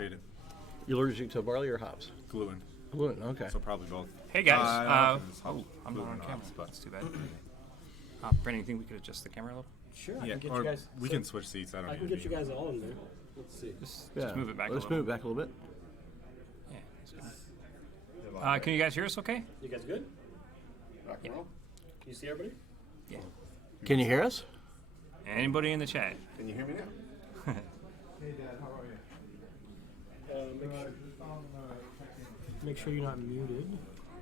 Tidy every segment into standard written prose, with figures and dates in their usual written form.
trade it. You allergic to barley or hops? Gluten. Gluten, okay. So probably both. Hey guys. I'm not on camera. but That's too bad. Brandon, you think we could adjust the camera a little? Sure, I yeah, can get or you guys. we can switch seats. I can get you guys all in there. Let's see. Just move it back. Let's move it back a little bit. Yeah. That's good. Can you guys hear us? Okay. You guys good? Rock and roll. Can you see everybody? Yeah. Can you hear us? Anybody in the chat? Can you hear me now? Hey, Dad, how are you? Make sure you're not muted.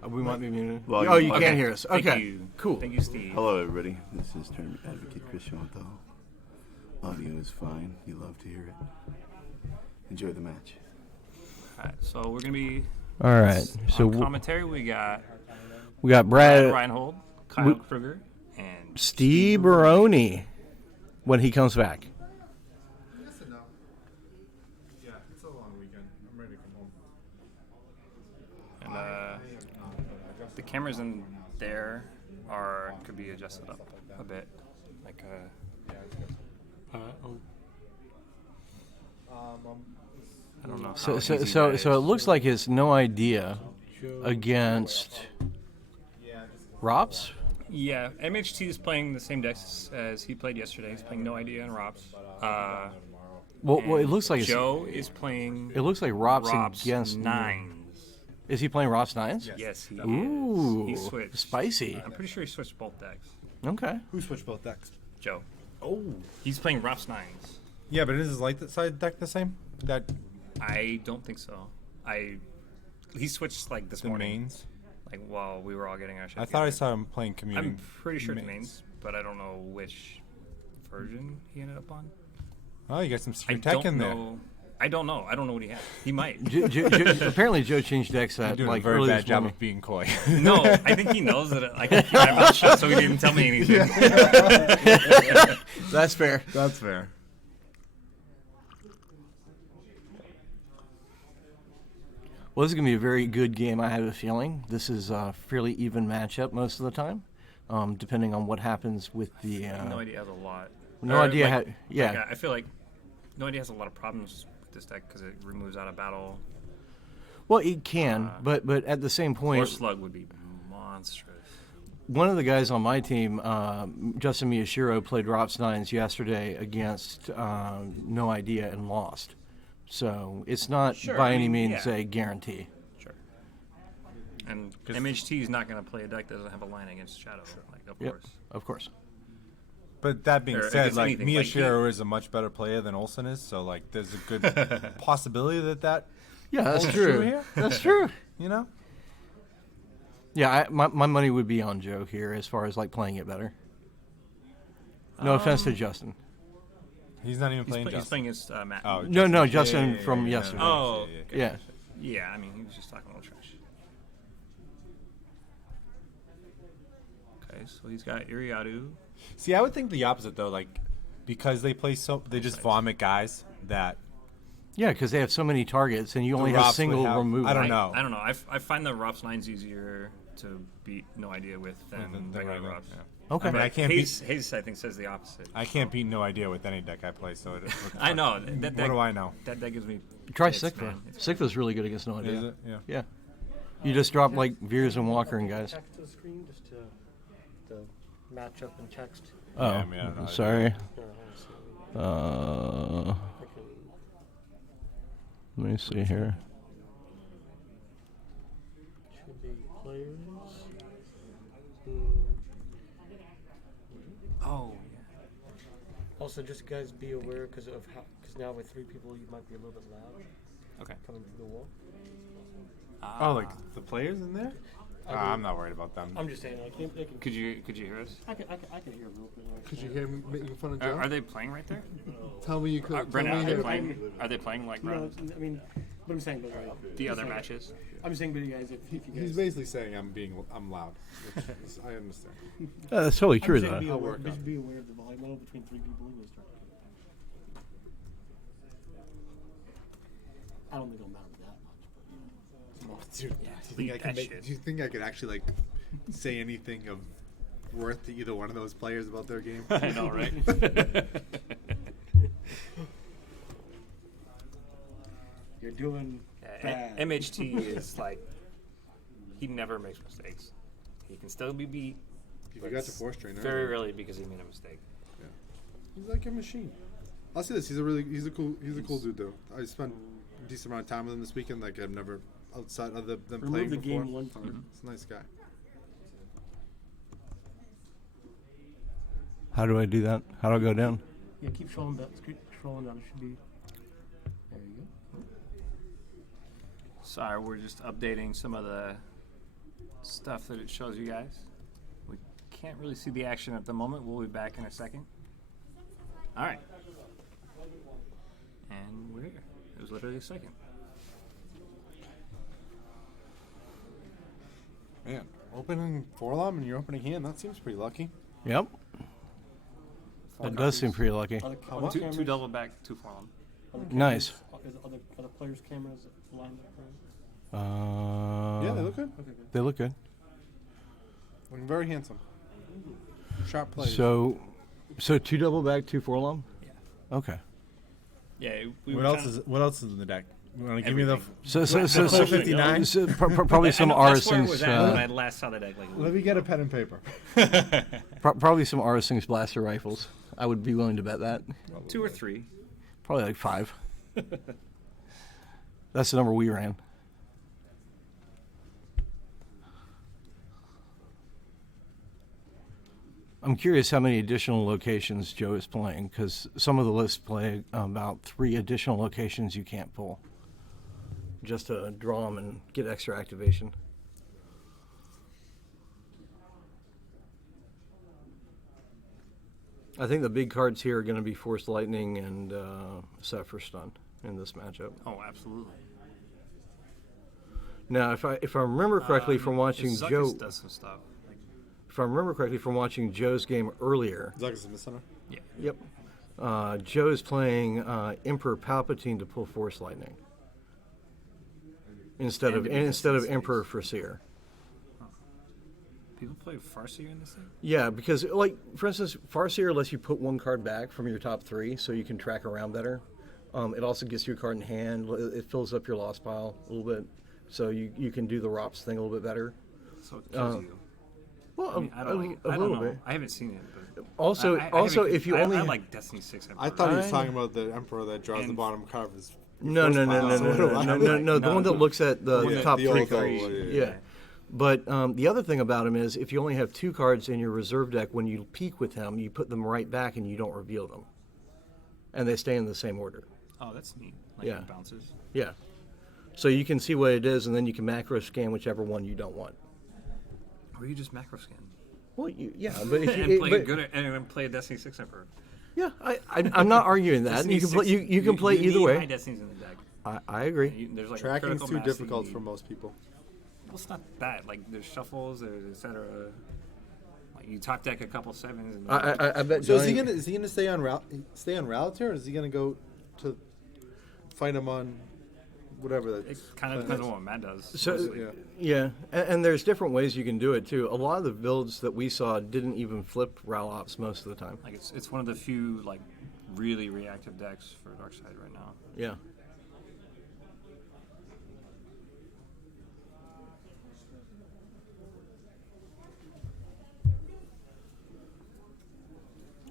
We might be muted. Well, oh, you okay. can't hear us. Okay, Thank you. cool. Thank you, Steve. Hello, everybody. This is Tournament Advocate Christian with the audio is fine. You love to hear it. Enjoy the match. All right, so we're gonna be. All right. So commentary. We got Brad Reinhold, Kyle Kruger, and Steve Baroni when he comes back. Yes and no. Yeah, it's a long weekend. I'm ready to come home. And the cameras in there could be adjusted up a bit, like I don't know. So it looks like it's no idea against Rops. Yeah, MHT is playing the same decks as he played yesterday. He's playing No Idea and Rops. Well, it looks like Joe is playing. It looks like Rops against nines. Is he playing Rops nines? Yes, he Ooh, is. He switched. Spicy. I'm pretty sure he switched both decks. Okay. Who switched both decks? Joe. Oh. He's playing Rops nines. Yeah, but is his light side deck the same? That I don't think so. He switched like this morning. mains? Like while we were all getting our shit I thought I together. saw him playing community. I'm pretty sure it's mains, but I don't know which version he ended up on. Oh, you got some I secret tech don't in there. know. I don't know. I don't know what he has. He might. Apparently, Joe changed decks at Doing like a very early bad this job morning. of being coy. No, I think he knows that I can keep my mouth shut, so he didn't tell me anything. That's fair. That's fair. Well, this is going to be a very good game, I have a feeling. This is a fairly even matchup most of the time, depending on what happens with the... No Idea has a lot. No Idea like, yeah. Like, I feel like No Idea has a lot of problems with this deck because it removes out of battle. Well, it can, but at the same point... Or Slug would be monstrous. One of the guys on my team, Justin Miyashiro, played Rops Nines yesterday against No Idea and lost. So it's not by any means a guarantee. Sure. And MHT is not going to play a deck that doesn't have a line against Shadow. Sure. Like, of course. Of course. But that being Or said, like anything. Miyashiro is a much better player than Olson is, so like there's a good possibility that Yeah, that's holds true. here. That's true. You know? Yeah, my money would be on Joe here as far as like playing it better. No offense to Justin. He's not even He's playing. he's playing against Matt. Oh, No, Justin from yesterday. Oh, okay. Yeah. Yeah, I mean, he was just talking a little trash. Okay, so he's got Iriadu. See, I would think the opposite though, like because they play they just vomit guys that. Yeah, because they have so many targets, and you only have Rops would single have- removal. I don't know. I don't know. I find the Rops 9s easier to beat No Idea with than regular Rops. Yeah. Okay. I mean, I can't Hayes, I think, says the opposite. I can't beat No Idea with any deck I play, so it, I know. What do I know? That gives me... Try fits, Sikva. man. It's Sikva's really good against No Idea. Is it? Yeah. Yeah. You just drop like Veers and Walker and guys. Text to the screen just to the matchup and text. Oh, I mean, I don't know. sorry. I can, Let me see here. should be players. Oh, yeah. Also, just guys be aware because now with 3 people you might be a little bit loud Okay. coming through the wall. Oh, like the players in there? I'm not worried about them. I'm just saying, like, they can. Could you hear us? I can hear a little bit. Like, Could you hear me making fun of Joe? Are they playing right there? Tell me you could. Tell Brendan, me are they you- playing? Are they playing like No, rounds? I mean, but I'm saying, but like, The other matches? I'm saying, but you guys, if you guys. He's basically saying I'm loud. Which is, I understand. That's totally true, I'm saying though. be I'll aware, work on just it. be aware of the volume level between 3 people in this tournament. I don't think it'll matter that much, but Dude, do you think I could actually like say anything of worth to either one of those players about their game? I know, right? You're doing bad. MHT is like, he never makes mistakes. He can still be beat. He got to force trainer. Very rarely because he made a mistake. Yeah. He's like a machine. I'll say this: he's a cool dude though. I spent a decent amount of time with him this weekend. Like I've never outside other than Remove playing the before. game one part. He's a nice guy. How do I do that? How do I go down? Yeah, keep scrolling down. Keep scrolling down. It should be. There you go. Sorry, we're just updating some of the stuff that it shows you guys. We can't really see the action at the moment. We'll be back in a second. All right. And we're here. It was literally a second. Man, opening forearm and your opening hand. That seems pretty lucky. Yep. That does seem pretty lucky. Other Two cameras, double back, two forehand. other Nice. cameras, is other players' cameras lined up? Right? Yeah, they look good. Okay, good. They look good. Looking very handsome. Sharp play. So 2 double back, 2 forlom? Yeah. Okay. Yeah. What else is in the deck? You want to give me the? So Full 59? Probably some That's where it was Arsings. at when I last saw the deck. Like, Let me get a pen and paper. Probably some Arsings blaster rifles. I would be willing to bet that. 2 or 3. Probably like 5. That's the number we ran. I'm curious how many additional locations Joe is playing, because some of the lists play about 3 additional locations you can't pull, just to draw them and get extra activation. I think the big cards here are going to be Force Lightning and Set for Stun in this matchup. Oh, absolutely. Now, if I remember correctly from watching Zuckus Joe, does some stuff. if I remember correctly from watching Joe's game earlier, Zuckus in the center. Yeah. yep, Joe's playing Emperor Palpatine to pull Force Lightning instead of Emperor Farseer. People play Farseer in this thing? Yeah, because like for instance, Farseer lets you put 1 card back from your top 3, so you can track around better. It also gets you a card in hand. It fills up your lost pile a little bit, so you can do the ROPS thing a little bit better. So it kills you. Well, I mean, I don't, a I don't little know. bit. I haven't seen it, but Also, if you only I like Destiny 6. I thought he was talking about the Emperor that draws the And- bottom card of his. no, the one that looks at the top 3 old cards. old, Yeah. But the other thing about him is if you only have 2 cards in your reserve deck, when you peek with him, you put them right back and you don't reveal them. And they stay in the same order. Oh, that's neat. Like Yeah. it bounces. Yeah. So you can see what it is, and then you can macro scan whichever one you don't want. Or you just macro scan. Well, yeah, but if And you, play but- good and play a Destiny 6 Emperor. yeah, I'm not arguing that. Destiny You can play, 6 you can play you either need way. high Destinies in the deck. I agree. There's like Tracking's critical too mass difficult you for need. most people. Well, it's not that. Like there's shuffles, there's etc. Like you top deck a couple 7s. And I bet. So Johnny, is he gonna stay on Realtor, or is he gonna go to fight him on whatever that? it kind of depends on what Matt does. So mostly. yeah, and there's different ways you can do it too. A lot of the builds that we saw didn't even flip Ralops most of the time. Like it's one of the few like really reactive decks for Darkseid right now. Yeah.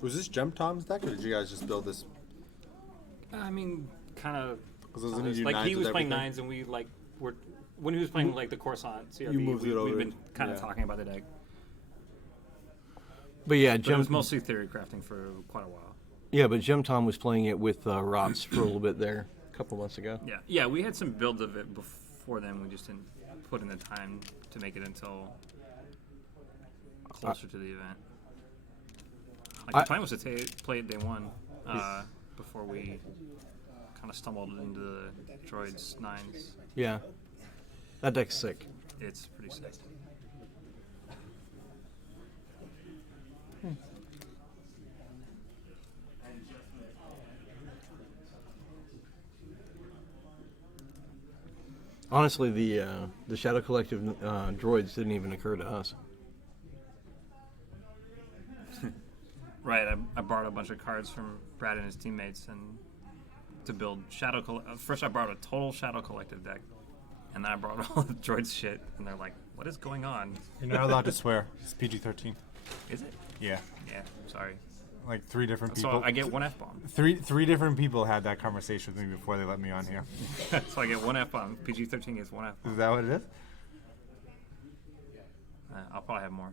Was this Gem Tom's deck, or did you guys just build this? I mean, kind of. 'Cause I was gonna do Like nines he with was playing everything. 9s, and we like were when he was playing like the Coruscant CRB. You moved it over, We've been kind of yeah. talking about the deck. But yeah, But it Jim. was mostly theory crafting for quite a while. Yeah, but Jim Tom was playing it with Rots for a little bit there a couple months ago. Yeah, we had some builds of it before then. We just didn't put in the time to make it until closer to the event. Like the plan was to play it day 1 before we kind of stumbled into the droids 9s. Yeah, that deck's sick. It's pretty sick. Honestly, the Shadow Collective droids didn't even occur to us. Right, I borrowed a bunch of cards from Brad and his teammates, and to build First, I brought a total Shadow Collective deck, and then I brought all the droids shit, and they're like, "What is going on?" You're not allowed to swear. It's PG-13. Is it? Yeah. Yeah. Sorry. Like 3 different So people. I get 1 F-bomb. Three different people had that conversation with me before they let me on here. So I get 1 F-bomb. PG-13 gets 1 F-bomb. Is that what it is? I'll probably have more.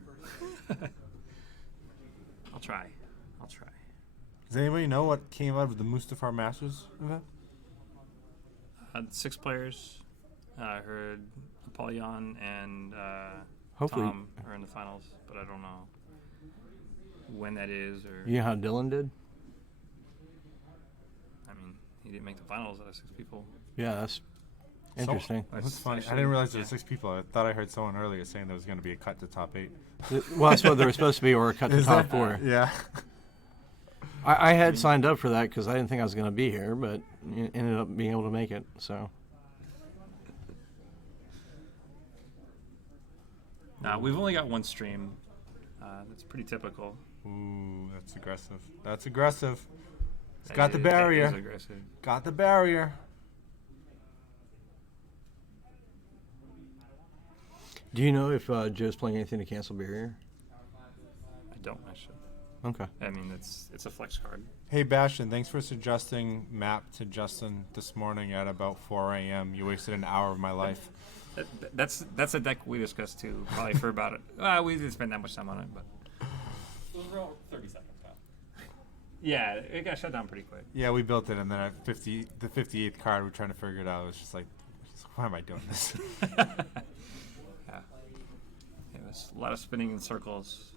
I'll try. Does anybody know what came out of the Mustafar Masters event? 6 players. I heard Apollyon and Hopefully. Tom are in the finals, but I don't know when that is. Or You know how Dylan did? I mean, he didn't make the finals out of 6 people. Yeah, that's interesting. That's funny. I didn't realize there were 6 people. I thought I heard someone earlier saying there was going to be a cut to top 8. Well, that's what there was supposed to be, or a cut to top 4. Yeah. I had signed up for that because I didn't think I was going to be here, but ended up being able to make it. So We've only got 1 stream. That's pretty typical. Ooh, that's aggressive. That's aggressive. It's That got the is barrier. aggressive. Got the barrier. do you know if Joe's playing anything to cancel barrier? I don't actually. Okay. I mean, it's a flex card. Hey, Bastion, thanks for suggesting map to Justin this morning at about 4 a.m. You wasted an hour of my life. That's a deck we discussed too, probably for about it. We didn't spend that much time on it, but It was around 30 seconds, pal. yeah, it got shut down pretty quick. Yeah, we built it, and then at the 58th card, we're trying to figure it out. It was just like, why am I doing this? Yeah, it was a lot of spinning in circles.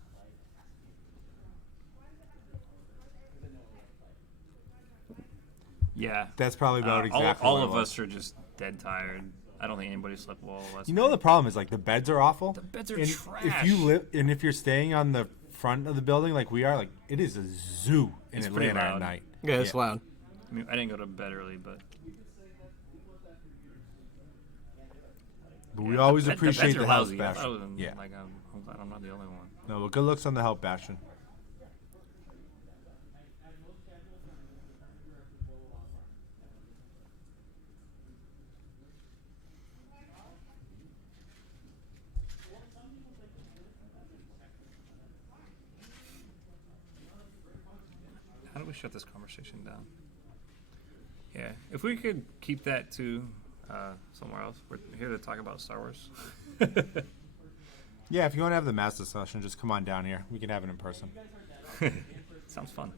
Yeah, That's probably about exactly all what it of was. us are just dead tired. I don't think anybody slept well last You know night. the problem is like the beds are awful. The beds are and trash. If you live and if you're staying on the front of the building like we are, like it is a zoo in It's pretty Atlanta at loud. night. Yeah, it's loud. I mean, I didn't go to bed early, but But we always the appreciate beds the are help, lousy. I thought it was Bastion. Yeah. like I'm glad I'm not the only one. No, but good looks on the help, Bastion. How do we shut this conversation down? Yeah, if we could keep that to somewhere else. We're here to talk about Star Wars. Yeah, if you want to have the master session, just come on down here. We can have it in person. Sounds fun.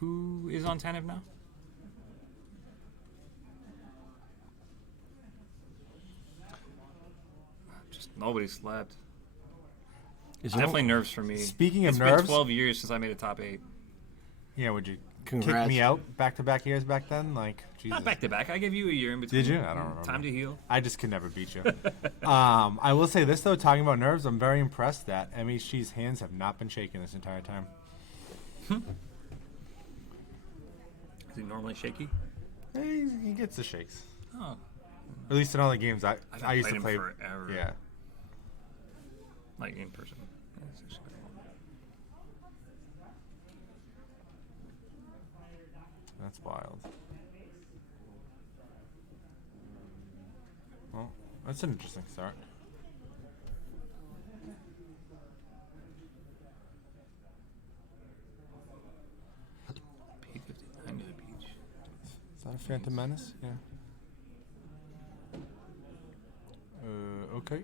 Who is on TANF now? Just nobody slept. Is Definitely nerves for me. Speaking of It's nerves- been 12 years since I made a top 8. Yeah, would you Congrats. kick me out back-to-back years back then? Like, Jesus. Not back to back. I gave you a year in between. Did you? I don't remember. Time to heal. I just could never beat you. I will say this, though, talking about nerves, I'm very impressed that MHG's hands have not been shaking this entire time. Is he normally shaky? He gets the shakes. Oh, At least in all the games I haven't used to played play. him forever. Yeah. like in person. Yeah, it's actually been a while. That's wild. Well, that's an interesting start. P59 to the beach. Is that a Phantom Menace? Yeah. Okay.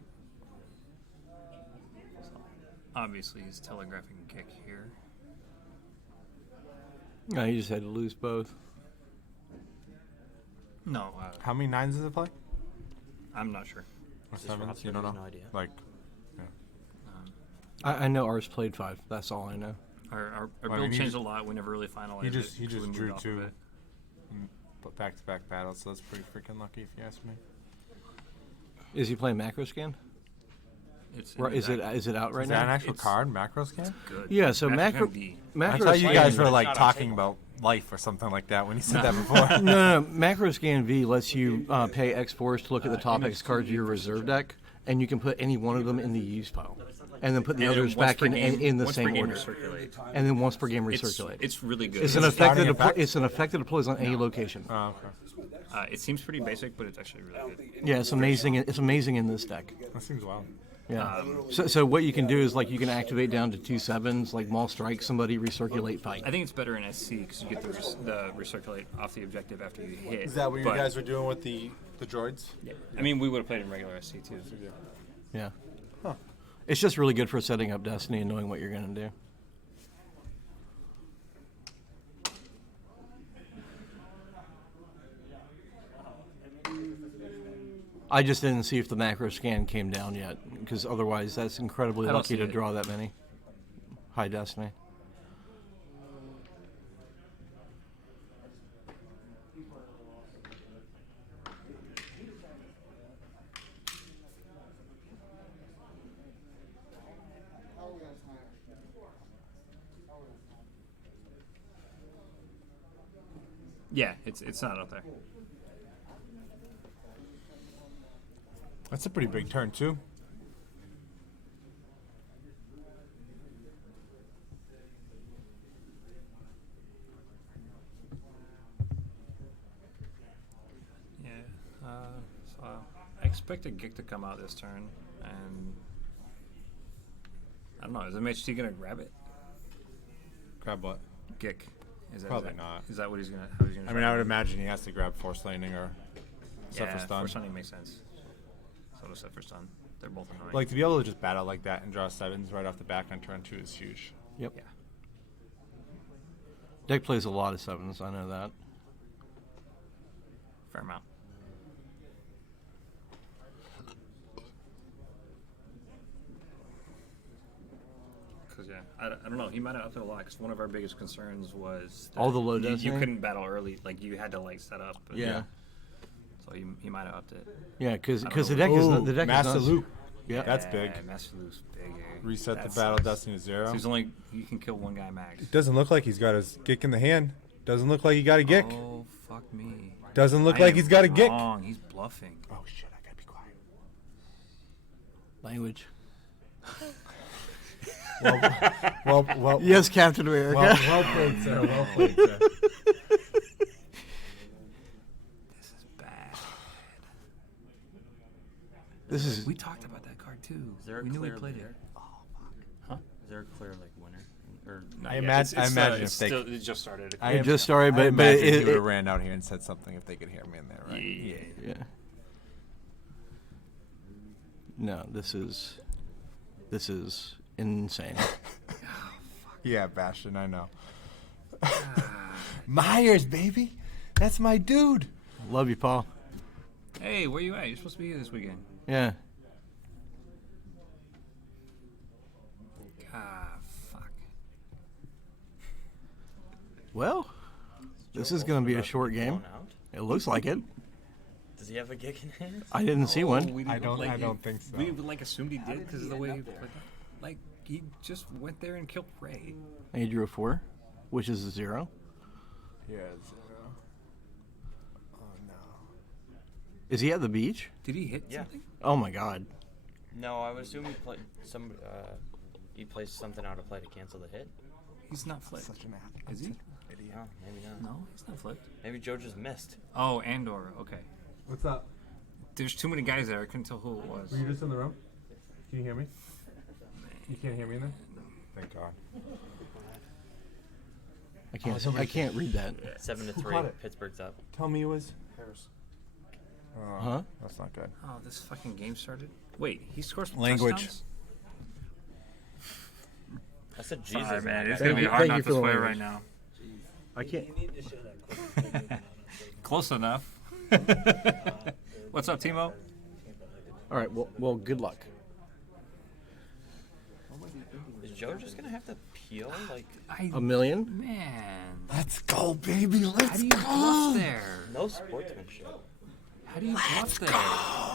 Obviously, he's telegraphing kick here. No, you just had to lose both. No, How many nines does it play? I'm not sure. Or Just sevens? Robson You don't know? has no idea. Like, I know ours played 5. That's all I know. Our Well, I build mean, he changed just- a lot. We never really finalized he it. just 'cause we moved drew off of 2 it. back-to-back battles, so that's pretty freaking lucky if you ask me. Is he playing macro scan? It's Right, is it out right Is that an now? actual card, macro scan? good? Yeah, so macro D. I macro thought you scan, guys were like Not on talking table. about life or something like that when you said that before. no, macro scan V lets you pay X4s to look at the top X cards of your reserve deck, and you can put any one of them in the use pile. and then put the And then others once back per in game- in the once per same game order, recirculate. and then once per game It's, recirculate. it's really good. It's an effect that Starting effect? it's an effect that deploys on any location. Oh, okay. It seems pretty basic, but it's actually really good. Yeah, it's amazing. It's amazing in this deck. That seems wild. Yeah. So what you can do is like you can activate down to 2 7s, like maul strike somebody, recirculate, fight. I think it's better in SC because you get the recirculate off the objective after you hit. Is that what you but- guys were doing with the droids? Yeah. I mean, we would have played in regular SC too. Yeah. It's just really good for setting up Destiny and knowing what you're going to do. I just didn't see if the macro scan came down yet, because otherwise that's incredibly I don't lucky see to it. draw that many. High Destiny. Yeah, it's not up there. That's a pretty big turn too. Yeah. So I expect a Gick to come out this turn, and I don't know. Is MHT gonna grab it? Grab what? Gick. Is that, Probably is that, not. Is that what he's gonna? How he's gonna? I mean, I would imagine he has to grab Force Lightning or Yeah, Set for Stun. for stunning makes sense. So does Set for Stun. They're both annoying. Like to be able to just battle like that and draw 7s right off the back on turn 2 is huge. Yep. Yeah. Deck plays a lot of 7s, I know that. Fair amount. Because yeah, I don't know. He might have upped it a lot. Because one of our biggest concerns was that All the low you density? couldn't battle early. Like you had to like set up. and- Yeah. So he might have upped it. Yeah, because I don't the know. deck is Ooh, not, the deck Master is not. Loop. Yeah. That's Yeah, big. Master Loop's big. eh? Reset That the battle sucks. Destiny to 0. So he's only you can kill one guy max. Doesn't look like he's got his Gick in the hand. Doesn't look like he got a Gick. Oh fuck me. Doesn't look I like am he's got a Gick. wrong. He's bluffing. Oh shit! I gotta be quiet. Language. Well, Yes, Captain America. well played, sir. Well played, sir. This is bad. This is We talked about that card too. Is there a we knew we clear played leader? it. Is there a clear like winner? Or I imagine if they, it just started. I It am- just started, I but imagine he it, would it, have ran out here and said something if they could hear me in there, right? Yeah. yeah. No, this is insane. Yeah, Bastion, I know. Myers, baby, that's my dude. Love you, Paul. Hey, where you at? You're supposed to be here this weekend. Yeah. Ah, fuck. Well, this is going to be a short game. Blown out? It looks like it. Does he have a gig in hand? I didn't see one. We I didn't- don't- I don't think so. We assumed he did because of the way he played. Like he just went there and killed Ray. And he drew a 4, which is a 0. Yeah, 0. Oh no. Is he at the beach? Did he hit Yeah. something? Oh my God. No, I would assume he played some. He placed something out of play to cancel the hit. He's not flipped. Such an Is he? Oh, maybe not. No, he's not flipped. Maybe Joe just missed. Oh, Andor. Okay. What's up? There's too many guys there. I couldn't tell who it was. Were you just in the room? Can you hear me? You can't hear me in there? Thank God. I can't read that. 7-3. caught it? Pittsburgh's up. Tell me it was Harris. Huh? That's not good. Oh, this fucking game started. Wait, he scores some Language. touchdowns? I said Jesus. Sorry, man. It's Thank gonna be you- hard thank not you to for the swear language. right now. I can't. Close enough. What's up, Timo? All right. Well, good luck. Is Joe just gonna have to peel? Like, A million? Man, Let's go, baby. how Let's do you bluff there? no sportsmanship. How do you bluff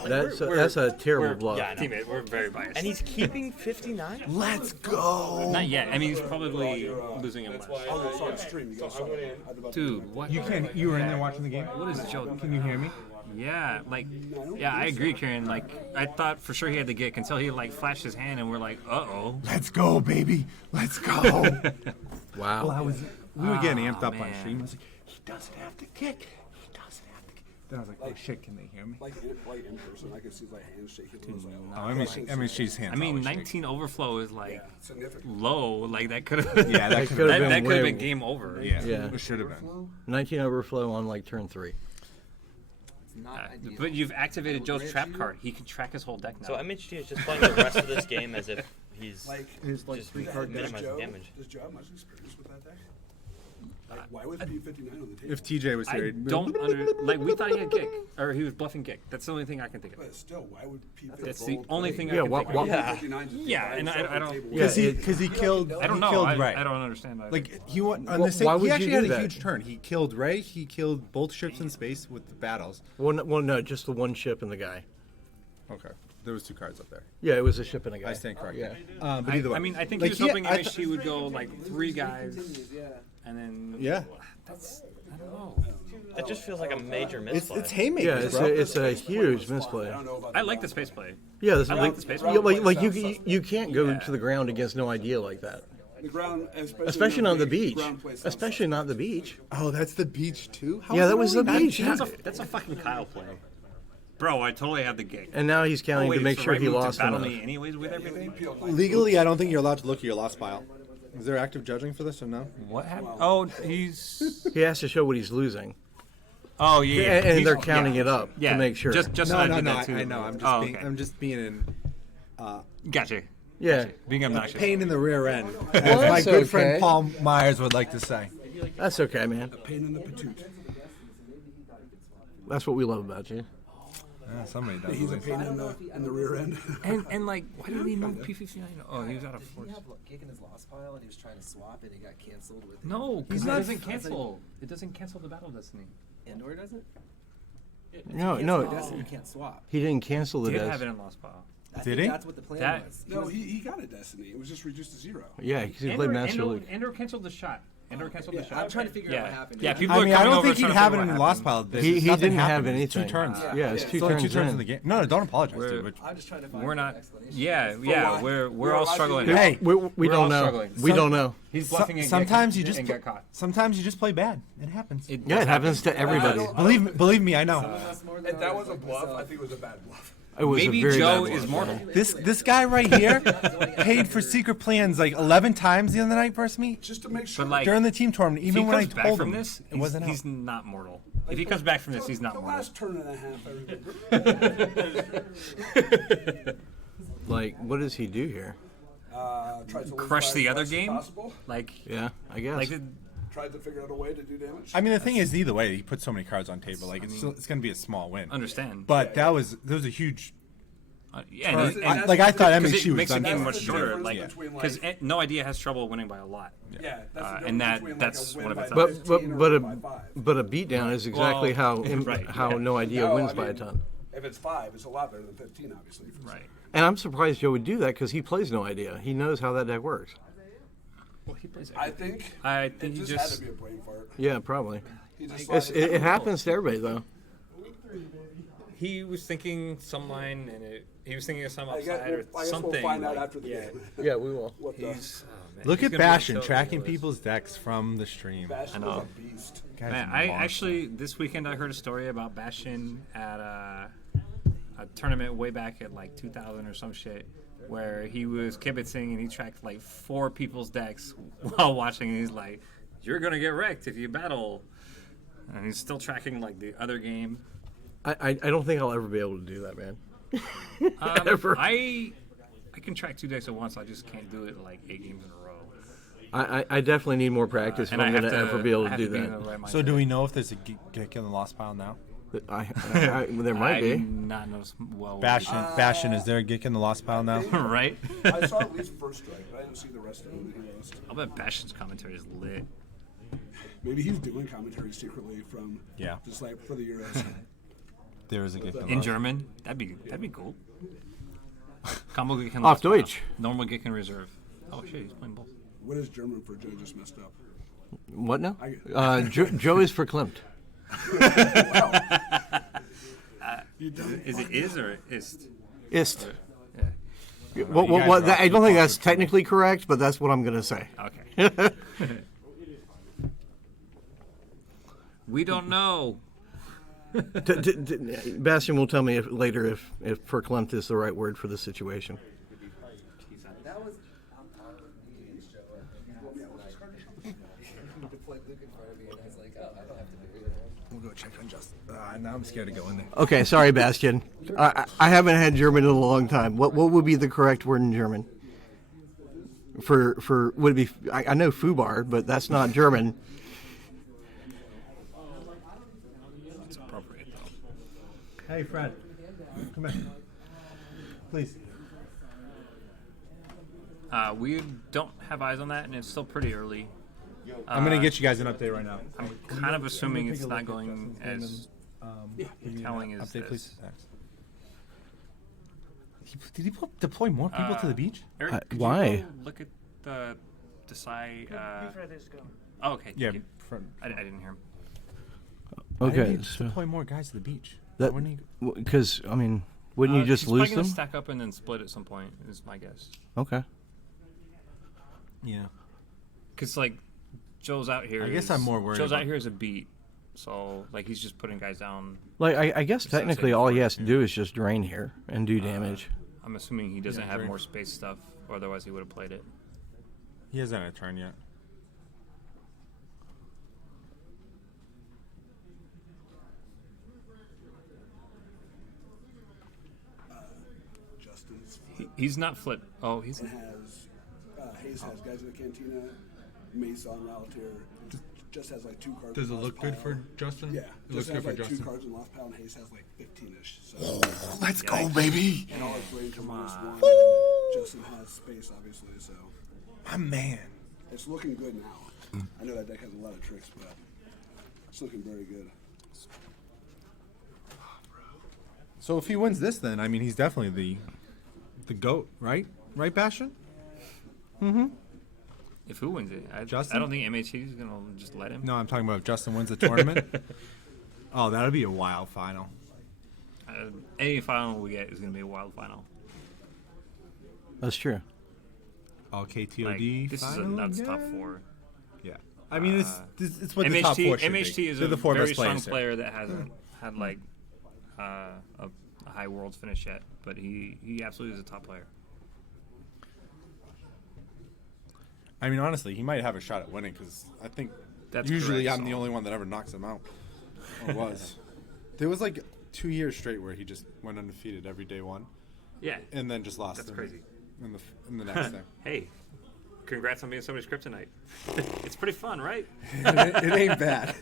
there? That's a terrible bluff. Yeah, I know. Teammate, we're very biased. And he's keeping 59? Let's go. Not yet. I mean, he's probably losing him less. Dude, what? You can't. You were in there watching the game. What is Joe? Can you hear me? Yeah, like, yeah, I agree, Kieran. Like, I thought for sure he had the gick until he like flashed his hand, and we're like, uh-oh. Let's go, baby. Let's go. Wow. Well, we were getting amped up on man. stream. I was like, he doesn't have to kick. He doesn't have to kick. Then I was like, oh shit, can they hear me? Like in person, I could see like hands shaking. Oh, I mean, she's hands. I mean, always shake. 19 overflow is like significant. low. Like that could have. Yeah, that could've been that could have way- been game over. Yeah, Yeah. it should have been. 19 overflow on like turn 3. But you've activated Joe's trap card. He can track his whole deck now. So MHD is just playing the rest of this game as if he's Does just minimizing damage. Does Joe have much experience with that deck? Like, why was P59 on the table? If TJ was I here, don't like. We thought he had gick, or he was bluffing gick. That's the only thing I can think of. But still, why would P59? That's the only thing I Yeah, can what- think what- of. P59 Yeah, and I don't. Yeah, because he killed. I don't know. Killed I Ray. don't understand that. Like he won on Wh- the same. why He would actually you had do a that? huge turn. He killed Ray. He killed both ships in space with the battles. Well, no, just the one ship and the guy. Okay, there was 2 cards up there. Yeah, it was a ship and a guy. I stand corrected. Yeah. But either way, I mean, I think like, he was hoping I MHD would go like 3 guys, and then Yeah, that's I don't know. That just feels like a major it's misplay. haymakers, Yeah, bro. it's a huge misplay. I don't know about I like the space play. Yeah, this, I like the space yeah, play. like you can't go to the ground against no idea like that. the ground, Especially not the beach. ground play sounds Especially not the beach. Oh, that's the beach too. How Yeah, is that it was only the 19? beach. That's a fucking Kyle play. Bro, I totally have the gig. And now he's counting to make sure he lost battle enough. me anyways with everything. Legally, I don't think you're allowed to look at your lost pile. Is there active judging for this or no? What happened? Oh, he's. He has to show what he's losing. Oh yeah. And he's- they're counting yeah. it up Yeah, to make sure. Just No, so I no, did no. that too. I know. I'm just Oh, being. okay. I'm just being in Gotcha. Yeah, Being obnoxious. pain in the rear end, as Well, my that's good friend okay. Paul Myers would like to say. that's okay, man. pain in the patoot. That's what we love about you. Yeah, somebody does. He's a at least. pain in the rear end. And like, why did he move P59? Oh, he was out of force. Kick in his lost pile and he was trying to swap it. He got canceled with No, He's because it not- doesn't cancel. It doesn't cancel the battle destiny. Indoor doesn't. No, Destiny you can't swap. he didn't cancel the Did desk. have it in lost pile. I Did think he? That's what the plan That- was. No, he got a destiny. It was just reduced to 0. Yeah, because he played Master League. Andrew canceled the shot. Andrew canceled the Yeah, shot. I'm trying to figure out what happened. Yeah, Yeah. people I are mean, I coming don't over think he'd trying to have it figure in what the lost happened. pile. He Nothing didn't have happened. It's anything. 2 turns. Yeah, it's 2 It's only turns 2 turns in in. the game. No, don't apologize, We're- dude. But I'm just trying to find We're an not. explanation. Yeah, what? we're all struggling. Hey, We We're don't all know. struggling. We don't know. He's bluffing and sometimes get, you just and get caught. sometimes you just play bad. It happens. Yeah, it happens to everybody. Believe me, I know. If that was a bluff, I think it was a bad bluff. It was Maybe a very Joe bad is one. mortal. This guy right here paid for secret plans like 11 times the other night versus me Just to make sure. But like, during the team tournament. if he Even when I comes back told from him this, it wasn't he's out. not mortal. If he comes back from this, he's not the mortal. last turn and a half, everybody. Like, what does he do here? Tried to lose Crush by the as other much as game? possible. Like, Yeah, I guess. like Tried to figure out a way to do damage. I mean, the thing is, either way, he put so many cards on table. Like it's going to be a small win. understand. But there was a huge. Yeah, turn. and, I thought because MHC it was makes the done. game for. much the shorter. difference Like, between, because no idea has trouble winning by a lot. Yeah, that's the and difference that- between, that's like, a one win of its by own. 15 or But by 5. a beatdown is exactly Well, how right, how yeah. no idea No, wins I by a mean, ton. If it's 5, it's a lot better than 15, obviously. Right. And I'm surprised Joe would do that because he plays no idea. He knows how that deck works. Well, he plays. I think think it he just, had to be a brain fart. Yeah, probably. He just It happens to everybody though. He was thinking some line, and he was thinking of some I upside guess, or we'll something. find out like, after the game. Yeah, we will. What the He's, oh, man, Look he's at gonna be Bastion so tracking ridiculous. people's decks from the stream. Bastion I was know. a beast. Guy's Man, a I monster. actually this weekend I heard a story about Bastion at a tournament way back at like 2000 or some shit, where he was kibitzing and he tracked like 4 people's decks while watching, and he's like, "You're gonna get wrecked if you battle," and he's still tracking like the other game. I don't think I'll ever be able to do that, man. Ever. I can track 2 decks at once. I just can't do it like 8 games in a row. I definitely need more practice if And I'm I going have to to ever be able I to have do to be in that. the right So mindset. do we know if there's a geek in the lost pile now? There might I be. do not know well. Bastion, is there a geek in the lost pile now? Right? I saw at least first strike, but I didn't see the rest of them. He lost. I'll bet Bastion's commentary is lit. Maybe he's doing commentary secretly from just like for the Euros. There is a geek in the In lost. German? That'd be cool. Combo Geek and Auf Lost Pile. Deutsch. Normal Geek and Reserve. Oh shit, he's playing both. What is German for Joe just messed up? What now? Joe is verklempt. You done? Is it is or ist? Ist. Yeah. I don't think that's technically correct, but that's what I'm going to say. Okay. We don't know. Bastian will tell me later if verklempt is the right word for the situation. That was. Deployed Luke in front of me, and I was like, oh, I don't have to do it. We'll go check on Justin. Now I'm scared to go in there. Okay, sorry, Bastian. I haven't had German in a long time. What would be the correct word in German? For would it be? I know Fubar, but that's not German. It's appropriate though. Hey, Fred. Come here. Please. We don't have eyes on that, and it's still pretty early. I'm going to get you guys an update right now. I'm kind of assuming it's not going as telling as Update, this. please. Did he deploy more people to the beach? Eric, could why? you go look at the Desai? Oh, okay. Yeah. thank you. I didn't hear him. Why did Okay, he just deploy more guys to the beach? that because I mean, wouldn't you just he's lose probably them? gonna stack up and then split at some point. Is my guess. Okay. Yeah. Because like Joe's out here. I guess I'm more worried Joe's out about- here as a beat, so like he's just putting guys down. Like I guess It's not technically safe all for he it, has to do is just drain here and do damage. I'm assuming he doesn't Yeah, have very- more space stuff, or otherwise he would have played it. He hasn't had a turn yet. Justin's He's not flip. Oh, he's. and Hayes has guys in the cantina. Mace on route here. Just has like 2 cards. Does it in look lost good pile. for Justin? Yeah, It just looks has good for like 2 Justin. cards in lost pile, and Hayes has like 15ish. So Let's go, baby. and all his brain come on. Justin has space, obviously. So My man. it's looking good now. I know that deck has a lot of tricks, but it's looking very good. So if he wins this, then I mean he's definitely the GOAT, right? Right, Bastion? If who wins it? I Justin? don't think MHT is gonna just let him. No, I'm talking about if Justin wins the tournament. Oh, that'll be a wild final. Any final we get is gonna be a wild final. That's true. All Like, KTOD this is a final nuts top again? 4. Yeah. I mean, it's what the top MHT 4 should MHT be. is They're a the 4 very best strong players here. player that hasn't had like a high worlds finish yet, but he absolutely is a top player. I mean, honestly, he might have a shot at winning because I think That's usually correct, I'm the so- only one that ever knocks him out. Or was. There was like 2 years straight where he just went undefeated every day one, Yeah. and then just lost. That's in crazy. In the next thing. Hey, congrats on being somebody's kryptonite. It's pretty fun, right? it ain't bad.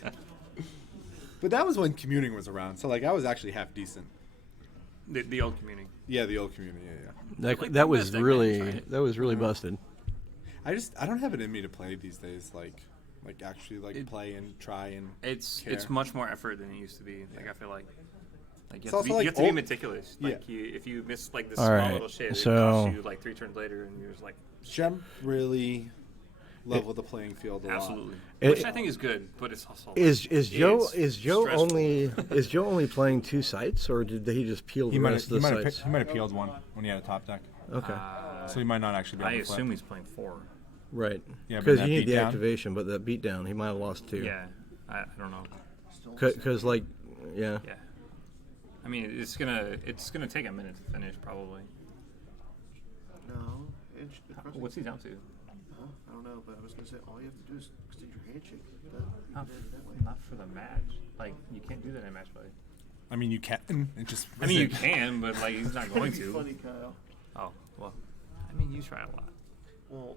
But that was when commuting was around, so like I was actually half decent. The old community. Yeah, the old community. Yeah. That was best deck, man, really try it. that was really busted. I don't have it in me to play these days. Like actually play and try and. It's care. much more effort than it used to be. Like I feel like you It's have, to also be, like you have to be old- meticulous. Yeah. Like if you miss like this All small right, little shit, so- it costs you like 3 turns later, and you're just like Gem really leveled the playing field a lot. absolutely, It- which I think is good, but it's also Is Joe stressful. only playing 2 sites, or did he just peel He the might rest have of the sites? he might have peeled one when he had a top deck, Okay, so he might not actually be I able to flip. assume he's playing 4. right. Yeah, but Because that you need the beatdown- activation, but that beatdown, he might have lost 2. Yeah, I don't know. Because like, yeah. Yeah, I mean it's gonna take a minute to finish probably. No. What's he down to? I don't know, but I was going to say all you have to do is extend your handshake. Not for the match. Like you can't do that in match play. I mean, you can. It just. I mean you can, but like he's not going to. Funny, Kyle. Oh well, I mean you try a lot. Well,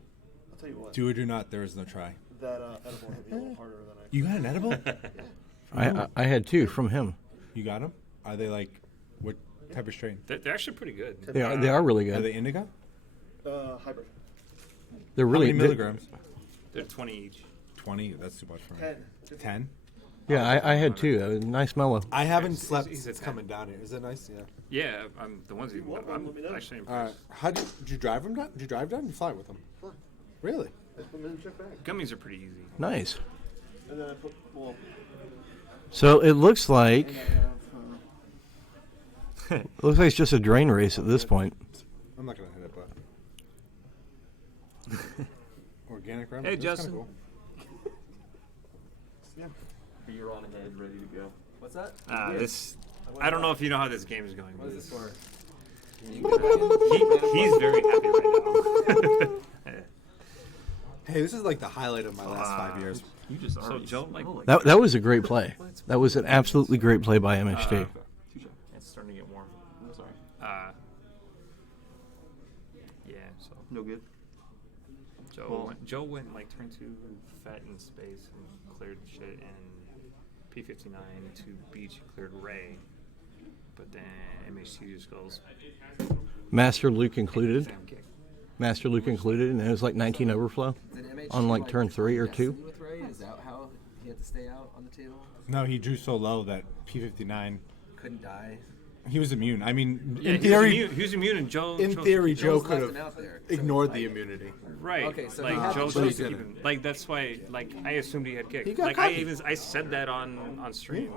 I'll tell you what. Do it or not, there is no try. That edible hit me a little harder than I. You got an edible? I had 2 from him. You got them? Are they like what type of strain? They're actually pretty good. They are really Are good. they indica? Hybrid. They're How really many milligrams? They're 20 each. 20. That's too much for me. 10. 10. Yeah, I had 2. Nice mellow. I haven't He's- slept. he's a It's 10. coming down here. Is it nice? Yeah. Yeah, the ones you. want one, I'm let me know. actually All right. impressed. How did you drive them down? Did you drive down? You fly with them? Fly. Really? I put them in the check bag. Gummies are pretty easy. Nice. And then I put, well, So it looks like I have, Looks like it's just a drain race at this point. I'm not gonna hit it, but organic remedy. Hey, that's Justin. Cool. Yeah. Beer on head, ready to go. What's that? This. I don't know if you know how this game is going. What is this for? He's very happy right now. Hey, this is like the highlight of my last 5 years. You just So already Joe, like, That was a great play. That was an absolutely great play by MHT. Touche. it's starting to get warm. I'm sorry. Yeah. So No good. Joe went like turn 2 fat in space and cleared shit, and P59 to beach cleared Ray, but then MHT just goes Master Luke included. Sam kick. Master Luke included, and it was like 19 overflow Did MHT, on like turn 3 or 2. with Ray? Is that how he had to stay out on the table? No, he drew so low that P59. Couldn't die. He was immune. I mean, Yeah, in theory, he was immune, and Joe. in chose theory, to keep Joe Joe's could left him have out there. ignored the immunity. it. Right. Okay, so like he had Joe to- chose But to he keep him. Like that's why. Like I assumed he had kick. He got Like cocky. I said that on stream.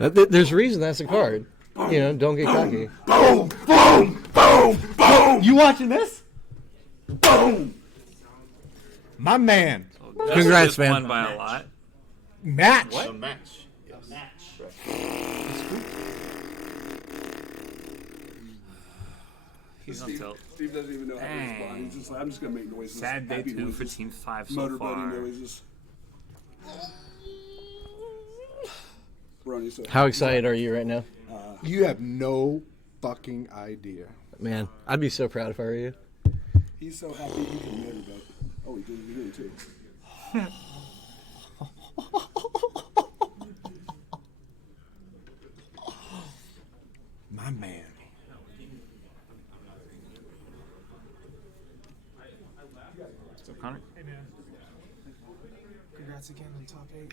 There's a reason that's a card. You know, don't get cocky. Boom! Boom! Boom! Boom! You watching this? Boom! My man, So Congrats, Justin just man. Won by a lot. match. A match. Yes. He's on tilt. Steve doesn't even know how to respond. Dang. He's just like, I'm just gonna make noises. Sad day happy 2 for noises, Team 5 so motorboating far. noises. Brony, so How excited are you right now? You have no fucking idea. Man, I'd be so proud if I were you. he's so happy he can never go. Oh, he did it too. My man. So Connor. Congrats again on top 8.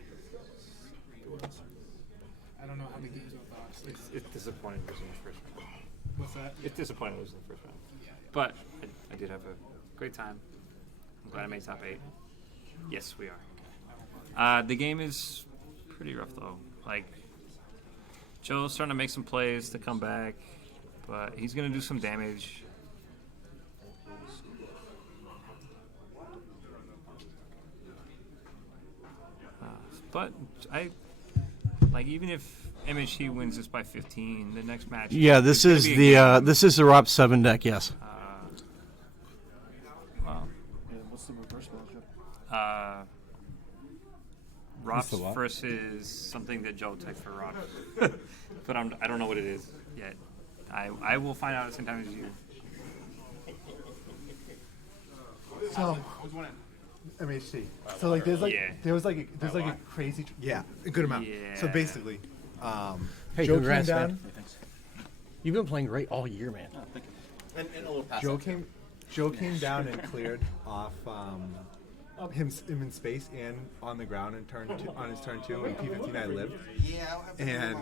I don't know how the game's went box. It's disappointing losing the first round. What's that? It's disappointing losing the first round. But I did have a great time. I'm glad I made top 8. Yes, we are. The game is pretty rough though. Like Joe's starting to make some plays to come back, but he's gonna do some damage. But I like even if MHT wins this by 15, the next match. Yeah, this is the ROP 7 deck. Yes. Wow. Yeah, what's the reverse matchup? Rops the what? versus something that Joe typed for Rops. But I don't know what it is yet. I will find out at the same time as you. So, MHT. So like there's like Yeah. there's like a crazy a good amount. So Yeah. basically, Hey, Joe congrats, came man. down. You've been playing great all year, man. And a little pass. Joe came down and cleared off him in space and on the ground in on his turn 2, and P59 lived. And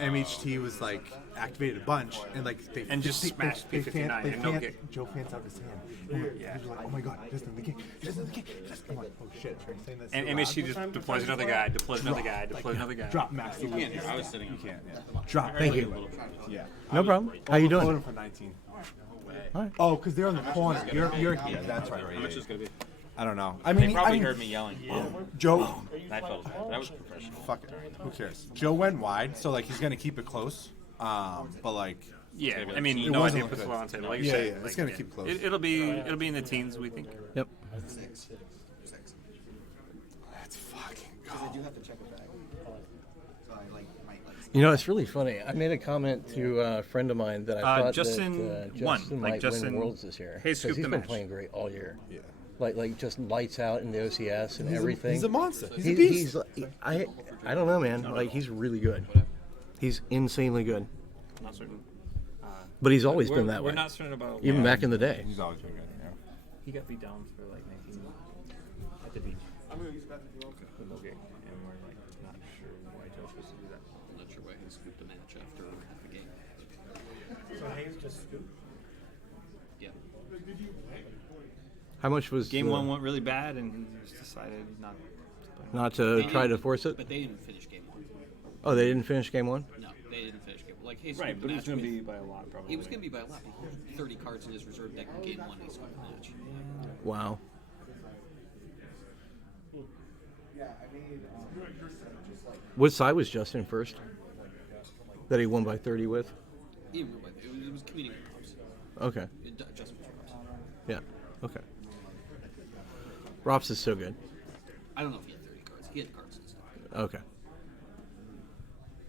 MHT was like activated a bunch and like they And just smashed P59 and no kick. Joe fans out his hand. Yeah. He was like, oh my god, he doesn't have the kick. He doesn't have the kick. I'm like, oh shit. Are you saying that And so MHT loud? just deploys another guy, deploys another guy, deploys another guy. Drop max. You can't. I was sitting on You can't. Yeah. Drop. Thank you. Yeah. No problem. How you Hold doing? him for 19. Alright. Oh, because they're on the corner. You're here. That's right. How much is going to be? I don't know. I They mean, probably heard me yelling. Joe. I felt bad, but I was professional. Fuck it. Who cares? Joe went wide, so like he's gonna keep it close. But like, Yeah, I mean, It no wasn't idea like puts this. a lot on the table. Like you Yeah, said, yeah, like, it's gonna keep close. It'll be in the teens, we think. Yep. let's fucking Because I go. do have to check it back. So I might You know, it's really funny. I made a comment to a friend of mine that I thought Justin that won. Justin Like, might Justin- win Worlds this year. Hey, 'Cause scoop he's the been match. playing great all year. Yeah. Like just lights out in the OCS and He's a- everything. he's a monster. He's a He- beast. I don't know, man. Like he's really good. He's insanely good. Not certain. But he's always We're- been that we're way. not certain about Even why. back in the day. He's always been good. Yeah. He got beat down for like 19 at the beach. With no kick, and we're like not sure why Joe chose to do that. I'm not sure why he scooped the match after the game. So Hayes just scooped. Yeah. How much was Game 1 went really bad, and he just decided not to play. not to try to force it? But they didn't finish game 1. Oh, they didn't finish game 1? No, they didn't finish game 1. Like Hayes Right, won but the it's match going to with- be by a lot, probably. It was going to be by a lot. But he had 30 cards in his reserve deck in game 1 and he scored the match. Wow. What side was Justin first? That he won by 30 with? It was community props. Okay. Justin was props. Yeah. Okay. Rops is so good. I don't know if he had 30 cards. He had cards and stuff. Okay.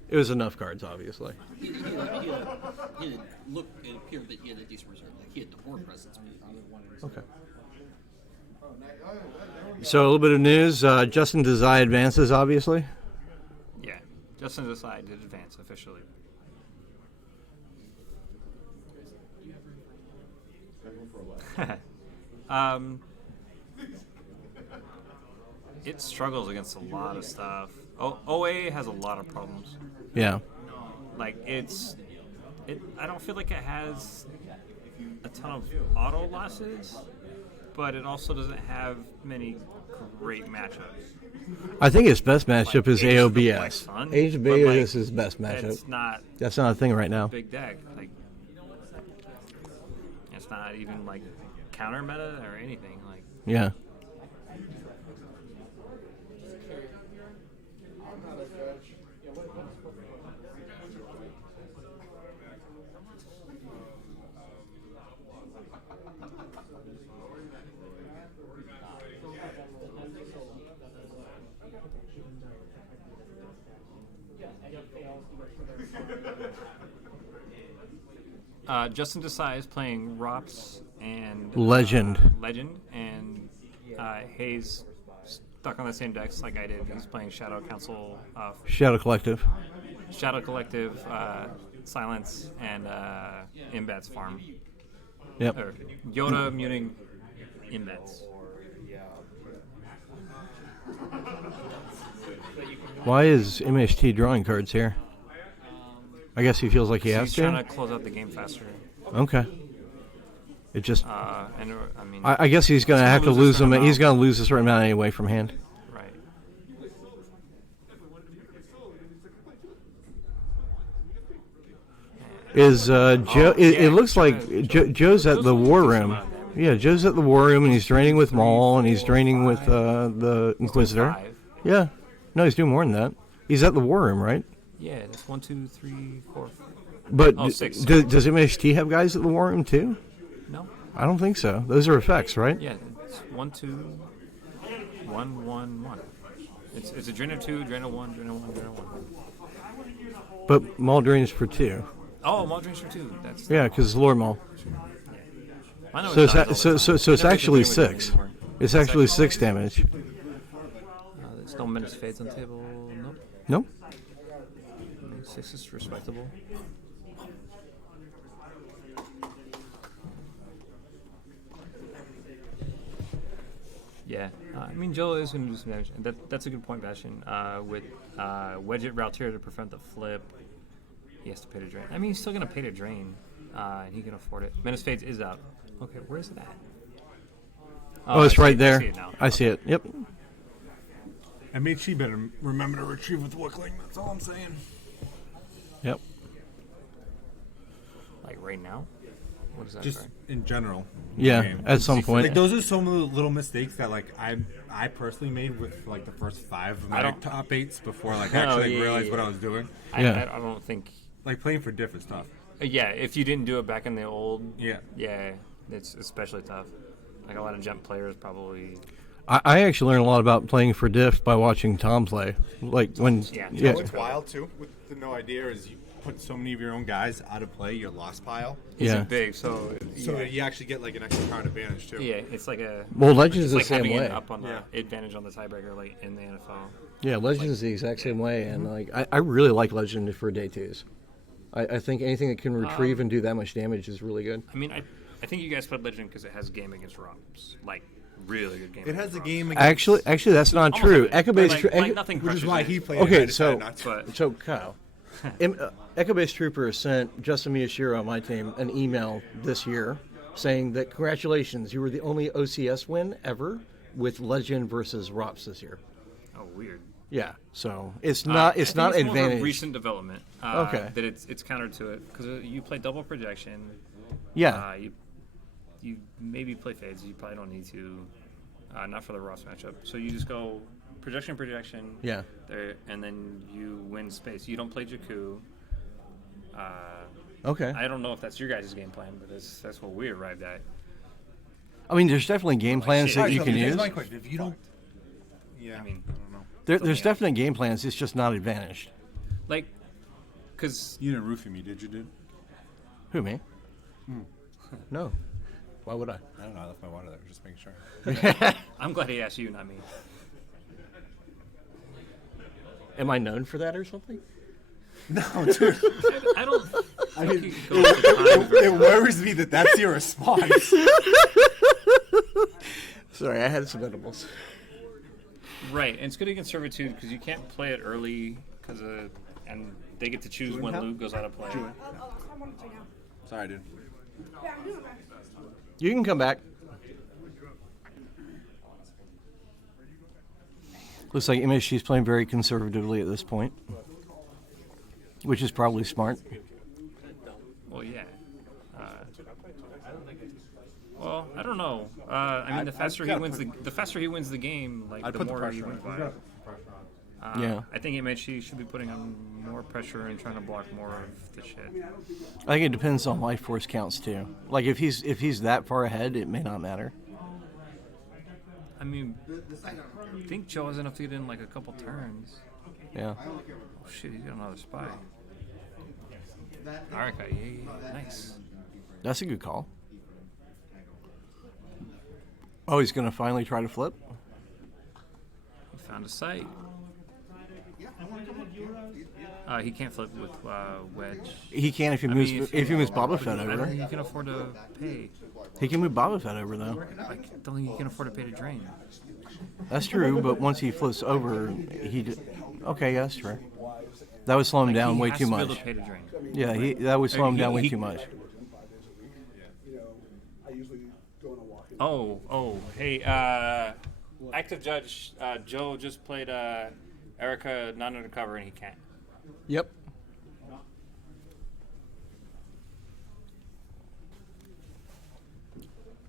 It was enough cards, obviously. He had look, it appeared that he had a decent reserve. Like he had the board presence. Okay. So a little bit of news. Justin Desai advances, obviously. Yeah, Justin Desai did advance officially. It struggles against a lot of stuff. OA has a lot of problems. Yeah. Like I don't feel like it has a ton of auto losses, but it also doesn't have many great matchups. I think its best matchup is Age of the Black AOBS. Sun, Age of but, AOBS like, is his best matchup. That's not a thing right now. Big deck. Like it's not even like counter meta or anything. Like Yeah. Justin Desai is playing Rops and Legend. and Hayes stuck on the same decks like I did. He's playing Shadow Council, Shadow Collective. Silence, and Imbats Farm. Yep. Or Yoda muting Imbats. Why is MHT drawing cards here? I guess he feels like he has He's to. trying to close out the game faster. Okay. It just. And I mean, I guess he's going to have to lose them. He's going to lose a certain amount anyway from hand. Right. Is Joe? It looks like Joe's at the war room. Yeah, Joe's at the war room, and he's draining with Maul, and he's draining with the Inquisitor. Yeah. No, he's doing more than that. He's at the war room, right? Yeah, that's 1, 2, 3, 4. But Six. does MHT have guys at the war room too? No. I don't think so. Those are effects, right? Yeah, it's 1, 2, 1, 1, 1. It's a Drainer 2, Drainer 1, Drainer 1, Drainer 1. But Maul drains for 2. Oh, Maul Drainer 2. That's Yeah, because Lord Maul. I know So it it's dies all the time. so it's I never actually get to win with it 6. anymore. It's actually 6 damage. There's no menace fades on the table. Nope. Nope. 6 is respectable. Yeah, I mean Joe is going to do some damage, and that's a good point, Bastion. With Wedget Raltier to prevent the flip, he has to pay to drain. I mean, he's still going to pay to drain, and he can afford it. Menace Fades is out. Okay, where's it at? Oh, it's right there. I see it now. I see it. Yep. MHC better remember to retrieve with Wickling. That's all I'm saying. Yep. Like right now? What is that? Just in general. Yeah, game. at some point. Like those are some of the little mistakes that like I personally made with like the first 5 of my top 8s before like actually realized what I was doing. I don't think like playing for diff is tough. Yeah, if you didn't do it back in the old. Yeah, it's especially tough. Like a lot of Gem players probably. I actually learned a lot about playing for diff by watching Tom play. Like when. You know what's wild too with the no idea is you put so many of your own guys out of play, your loss pile. Yeah. Big, so you actually get like an extra card advantage too. Yeah, it's like a. Well, Legends is the like same having way. An up on the advantage on the tiebreaker, like in the NFL. Yeah, Legends is the exact same way, and like I really like Legend for day 2s. I think anything that can retrieve and do that much damage is really good. I mean, I think you guys played Legend because it has a game against Rops, like really good game. It has a game against against. Actually, that's not Almost true. like Echo it. Base, Like nothing which is crushes why it. he played. it. I Okay, decided not to. so Kyle, Echo Base Trooper sent Justin Miyashiro on my team an email this year saying that congratulations, you were the only OCS win ever with Legend versus Rops this year. Oh, weird. Yeah, so it's I not think not it's more of a advantage. recent development. Okay. That it's counter to it because you play double projection. Yeah. You maybe play fades. You probably don't need to. Not for the Ross matchup. So you just go projection. Yeah. There, and then you win space. You don't play Jakku. Okay. I don't know if that's your guys' game plan, but that's what we arrived at. I mean, there's definitely game plans that you can Here's use. my question: if you don't, yeah, I mean, I don't know. There's definitely game plans. It's just not advantaged. Like, because you didn't roofie me, did you, dude? Who, me? No. Why would I? I don't know. I left my water there. Just making sure. I'm glad he asked you, not me. Am I known for that or something? No, dude. I don't. I mean, it worries me that that's your response. Sorry, I had some edibles. Right, and it's good against Servitude because you can't play it early and they get to choose when Luke goes out of play. Sorry, dude. You can come back. Looks like MSG's playing very conservatively at this point, which is probably smart. Well, yeah. Well, I don't know. I mean, the faster he wins the game, like the more he wins by. Yeah. I think MSG should be putting on more pressure and trying to block more of the shit. I think it depends on life force counts too. Like if he's that far ahead, it may not matter. I mean, I think Joe has enough to get in like a couple turns. Yeah. Oh shit, he's got another spy. Alright, yeah, nice. That's a good call. Oh, he's going to finally try to flip? He found a site. He can't flip with wedge. He can if he moves Boba Fett over. I don't think he can afford to pay. He can move Boba Fett over though. I don't think he can afford to pay to drain. That's true, but once he flips over, okay, yeah, that's true. That would slow him down way too much. Yeah, that would slow him down way too much. Oh, hey, active judge, Joe just played Erica not undercover and he can't. Yep.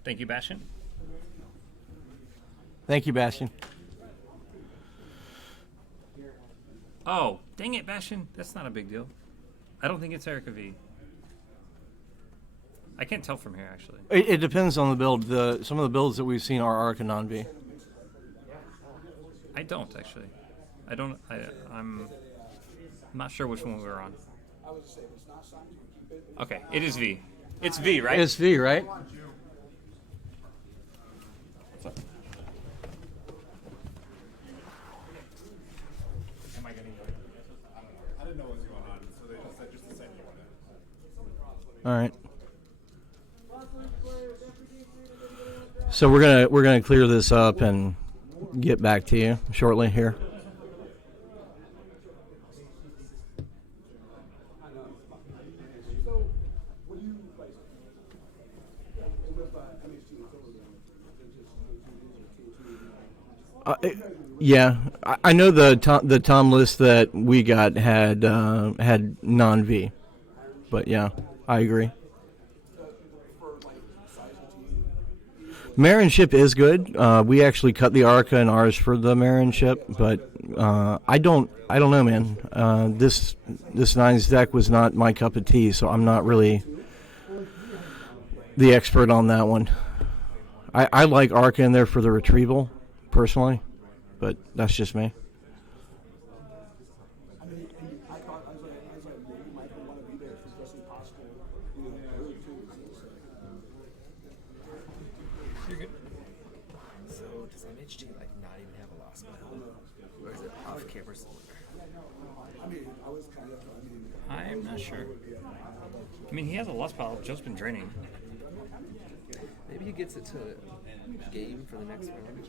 Thank you, Bastion. Thank you, Bastion. Oh, dang it, Bastion. That's not a big deal. I don't think it's Erica V. I can't tell from here, actually. It depends on the build. Some of the builds that we've seen are Arca non-V. I don't, actually. I'm not sure which one we were on. Okay, it is V. It's V, right? It's V, right? What's up? Am I getting I didn't know what was going on, so they just decided you wanted. All right. So we're gonna clear this up and get back to you shortly here. Yeah, I know the Tom list that we got had non-V, but yeah, I agree. Marin ship is good. We actually cut the Arca and ours for the Marin ship, but I don't know, man. This Nines deck was not my cup of tea, so I'm not really the expert on that one. I like Arca in there for the retrieval, personally, but that's just me. You're good. So does MHG like not even have a lost battle, or is it off camera somewhere? I'm not sure. I mean, he has a lost pile. Joe's been draining. Maybe he gets it to game for the next round.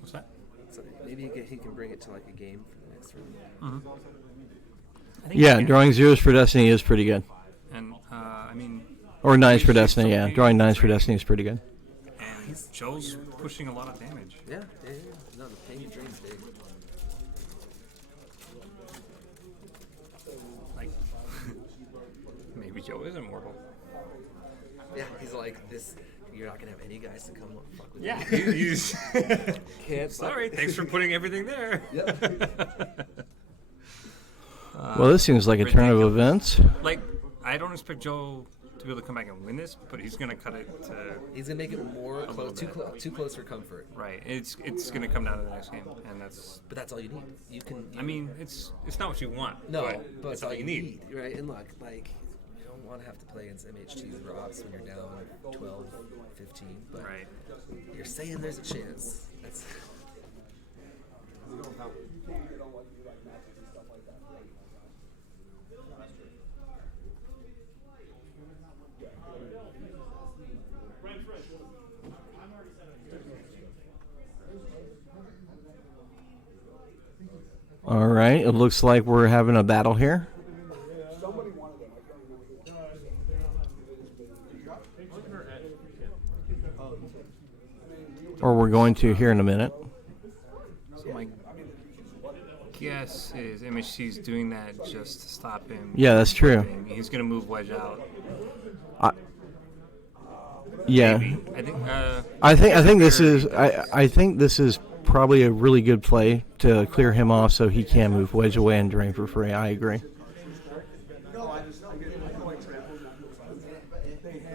What's that? So maybe he can bring it to like a game for the next round. Yeah, drawing zeros for Destiny is pretty good. And I mean, or nines for Destiny. Yeah, drawing nines for Destiny is pretty good. And Joe's pushing a lot of damage. Yeah. No, the pain drain's big. Maybe Joe is immortal. Yeah, he's like this. You're not gonna have any guys to come fuck with Yeah, you. he's Can't. Sorry, thanks for putting everything there. Yep. Well, this seems like a turn of events. Like, I don't expect Joe to be able to come back and win this, but he's gonna cut it to. He's gonna make it more close, too close for comfort. Right. It's gonna come down to the next game, and that's. But that's all you need. You can. I mean, it's not what you want. No, but it's all you need. Right? And look, like, you don't want to have to play against MHT's Rocks when you're down 12, 15. But right. You're saying there's a chance. That's. All right, it looks like we're having a battle here. Or we're going to here in a minute. So my guess is MHC's doing that just to stop him. Yeah, that's true. He's gonna move Wedge out. Yeah. Maybe. I think this is probably a really good play to clear him off so he can move Wedge away and drain for free. I agree.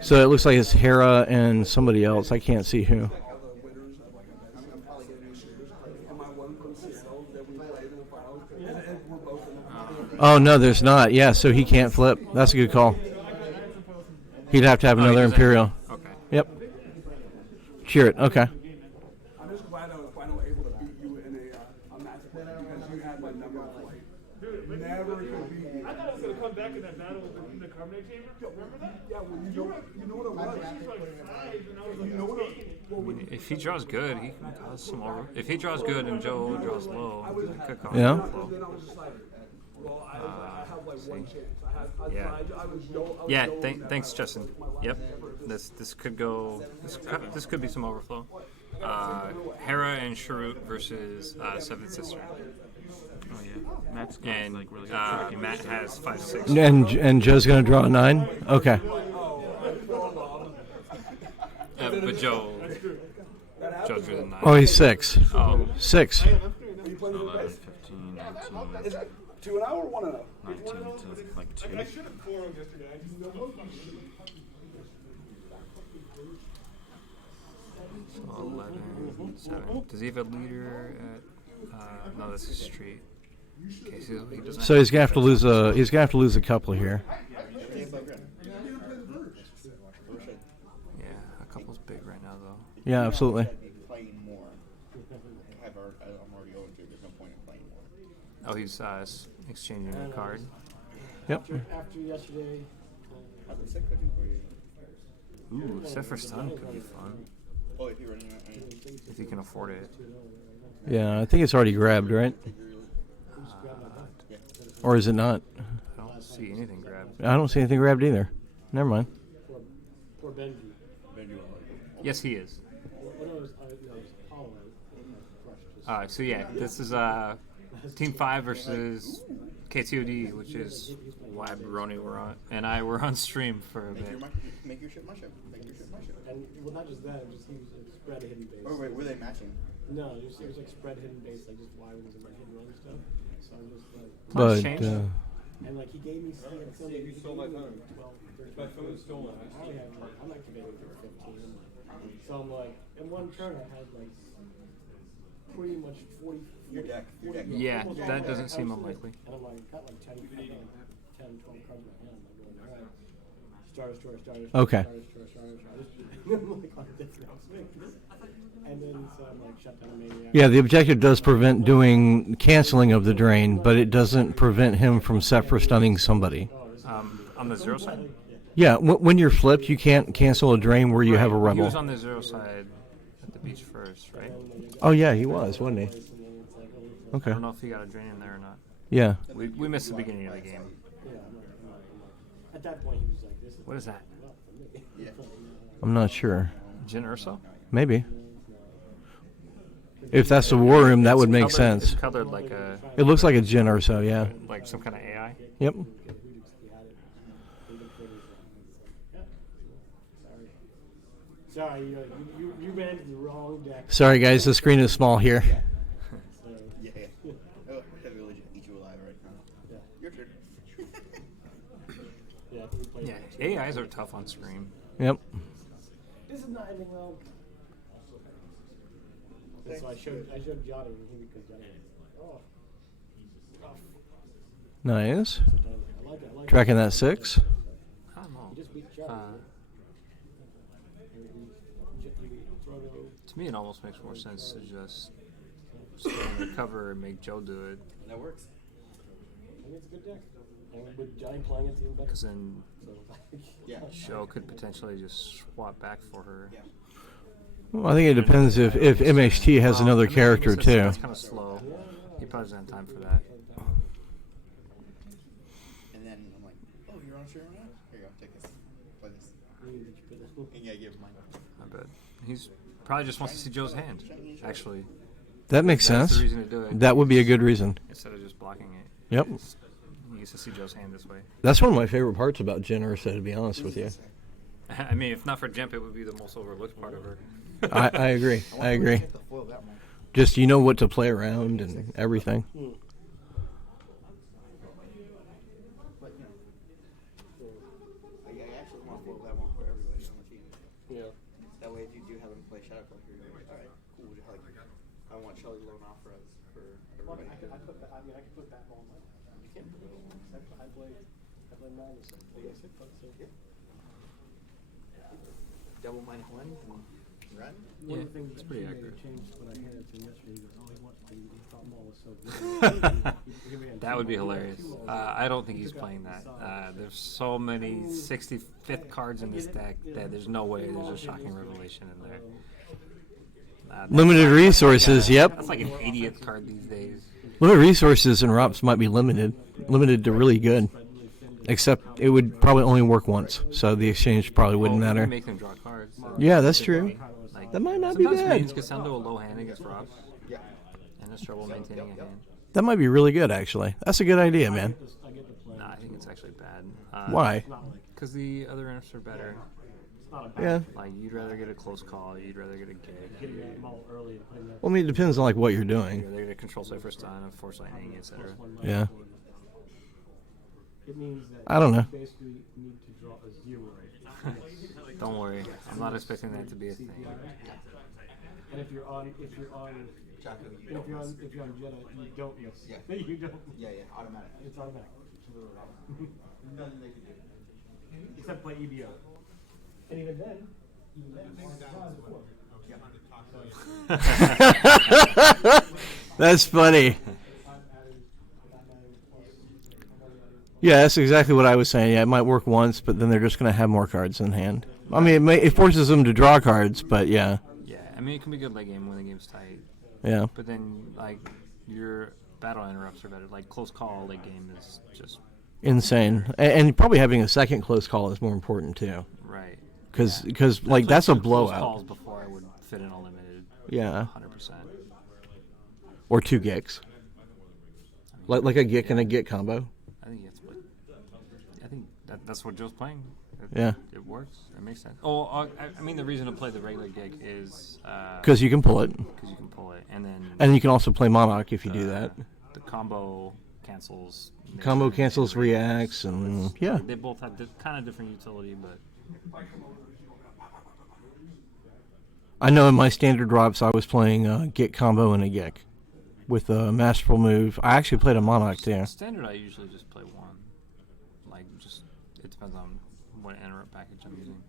So it looks like it's Hera and somebody else. I can't see who. Oh, no, there's not. Yeah, so he can't flip. That's a good call. He'd have to have another Imperial. Okay. Yep. Cheer it. Okay. I'm just glad I was finally able to beat you in a match because you had my number like never could beat me. I thought I was gonna come back in that battle in the carbonate chamber. Remember that? Yeah, well, you know what it was. You know what it was. If he draws good, he can cause some over. If he draws good and Joe draws low, he could cause Yeah. overflow. Then I was just like, well, I have like one chance. Yeah. Thanks, Justin. Yep. This could go. This could be some overflow. Hera and Sharut versus Seventh Sister. Oh yeah, Matt's got And like really good Matt has 5-6. And Joe's going to draw a 9? Okay. But Joe drew the 9. Oh, he's 6. Oh. 6. 11, 15, 18, Is it 2 an hour or 1 an hour? 19 to like 2. I should have quorums yesterday. I just don't know. So 11, 7. Does he have a leader at? No, that's a street. Okay, so he doesn't. So he's going to have to lose a couple here. Yeah, a couple's big right now though. Yeah, absolutely. Oh, he's exchanging a card. Yep. After yesterday. Ooh, set for stun could be fun. If he can afford it. Yeah, I think it's already grabbed, right? Or is it not? I don't see anything grabbed. I don't see anything grabbed either. Never mind. Or Benji. Yes, he is. Apollo. So yeah, this is Team 5 versus KTOD, which is why Brony were on, and I were on stream for a bit. Make your ship my ship. Make your ship my ship. And well, not just that, just he was like spread hidden base. Oh wait, were they matching? No, it was like spread hidden base, like just Y-wings and like hidden run stuff. So I'm just like. But and like he gave me some. You stole my phone. 12, 13. My phone stole it. I'm activating for 15. So I'm like, in one turn I had like pretty much 40. Your deck. Yeah, that doesn't seem unlikely. And I'm like, got like 10, 12 cards in my hand. I'm like, going, all right. Starter. Okay. And then so I'm like, shut down Maniac. Yeah, the objective does prevent doing canceling of the drain, but it doesn't prevent him from set for stunning somebody. On the 0 side? Yeah, when you're flipped, you can't cancel a drain where you have a He rebel. was on the 0 side at the beach first, right? Oh yeah, he was, wasn't he? Okay. I don't know if he got a drain in there or not. Yeah. We missed the beginning of the game. At that point, he was like, this is What is that? I'm not sure. Jin Urso? Maybe. If that's the war room, that would make It's sense. colored like a... It looks like a Jin or so, yeah. Like some kind of AI? Yep. Sorry, you ran to the wrong deck. Sorry, guys, the screen is small here. Yeah. Oh, heavy religion. Eat you alive right now. Yeah. Your turn. Yeah, AIs are tough on stream. Yep. This is not ending well. And so I showed Johnny, and he because Johnny was rough. Nice. I like it. Tracking that 6. I don't know. He just beat Johnny. To me, it almost makes more sense to just stay in the cover and make Joe do it. That works. I think it's a good deck. And with Johnny playing, it's even better. Because then Yeah. Joe could potentially just swap back for her. Yeah. Well, I think it depends if MHT has another character too. That's kind of slow. He probably doesn't have time for that. And then I'm like, oh, you're on stream now? Here you go, take this. Play this. And yeah, give him mine. I bet. He's probably just wants to see Joe's hand, actually. That makes That's sense. the reason to do it. That would be a good reason. Instead of just blocking it. Yep. He gets to see Joe's hand this way. That's one of my favorite parts about Jen Ursa, to be honest with you. I mean, if not for Jemp, it would be the most overlooked part of her. I agree. I agree. Just you know what to play around and everything. But, you know, I actually want to foil that one for everybody on the team. Yeah. That way, if you do have him play Shadow Player, you're like, all right, cool. Like, I want Shelly Lone off for everybody. I could put that on my. You can't put it on. I play Magnus. Double minus 1 and run. One of the things it's pretty that accurate. changed when I handed it to him yesterday, he goes, oh, he thought Maul was so good. That would be hilarious. I don't think he's playing that. There's so many 65th cards in this deck that there's no way there's a shocking revelation in there. Limited resources, yep. That's like an 80th card these days. Limited resources and ROPS might be limited to really good. Except it would probably only work once, so the exchange probably wouldn't You matter. can make them draw cards. Yeah, that's true. Like, That might not be sometimes bad. Maidens can send to a low hand against Rob. Yeah. And has trouble maintaining a hand. That might be really good, actually. That's a good idea, man. Nah, I think it's actually bad. Why? Because the other imps are better. Yeah. Like, you'd rather get a close call, you'd rather get a gig. Well, I mean, it depends on like what you're doing. You'd rather get a control save first time, a force lightning, etc. Yeah. It means that I don't know. you basically need to draw a 0. Don't worry, I'm not expecting that to be a thing. And if you're on Jedi, you don't miss. Yeah. You don't. Yeah, automatic. It's automatic. Nothing they can do. Except play EBO. And even then, That's funny. Yeah, that's exactly what I was saying. Yeah, it might work once, but then they're just going to have more cards in hand. I mean, it forces them to draw cards, but yeah. Yeah, I mean, it can be good late game when the game's tight. Yeah. But then, like, your battle interrupts are better. Like, close call late game is just Insane. And probably having a second close call is more important, too. right. Because like, that's a Close blowout. calls before I would fit in a limited. Yeah. 100%. Or 2 Gicks. Like a Gick and a Gick combo. I think it's what. I think that's what Joe's playing. Yeah. It works. It makes sense. Oh, I mean, the reason to play the regular gig is Because you can pull it. Because you can pull it, and then. And you can also play Monarch if you do that. The combo cancels. Combo cancels, reacts, and yeah. They both have kind of different utility, but. I know in my standard drops I was playing a Gick combo and a Gick with a masterful move. I actually played a Monarch too. Standard, I usually just play one. Like, just it depends on what interrupt package I'm using.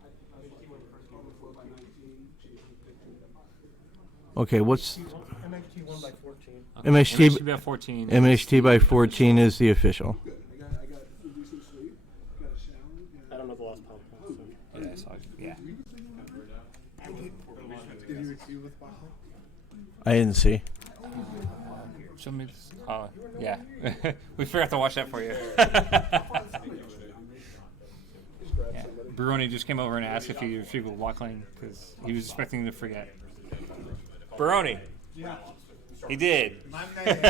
Okay, what's MHT 1 by 14. Okay, MHT by 14? MHT by 14 is the official. I don't know the last podcast. Yeah, I saw it. Yeah. Did you exceed with Boston? I didn't see. Show me this. Yeah. We forgot to watch that for you. Yeah. Baroni just came over and asked if he would walk lane because he was expecting to forget. Baroni. Yeah. He did. My man.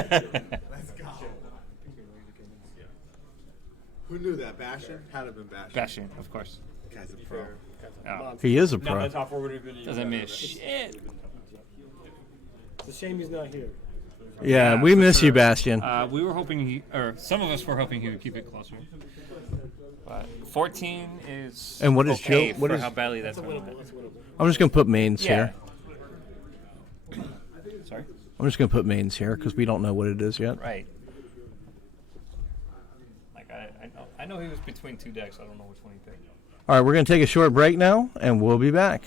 Let's go. Who knew that? Bastion? Had to have been Bastion. Bastion, of course. Guy's a pro. Oh. He is a Not pro. the top forward have been Doesn't miss shit. It's a shame he's not here. Yeah, we for miss you, sure. Bastian. We were hoping or some of us were hoping he would keep it closer. But 14 is And what is okay Joe? What for is? how badly that's going. I'm just gonna put mains Yeah. here. Sorry. I'm just gonna put mains here because we don't know what it is yet. Right. Like I know he was between two decks. I don't know which one he picked. All right, we're gonna take a short break now, and we'll be back.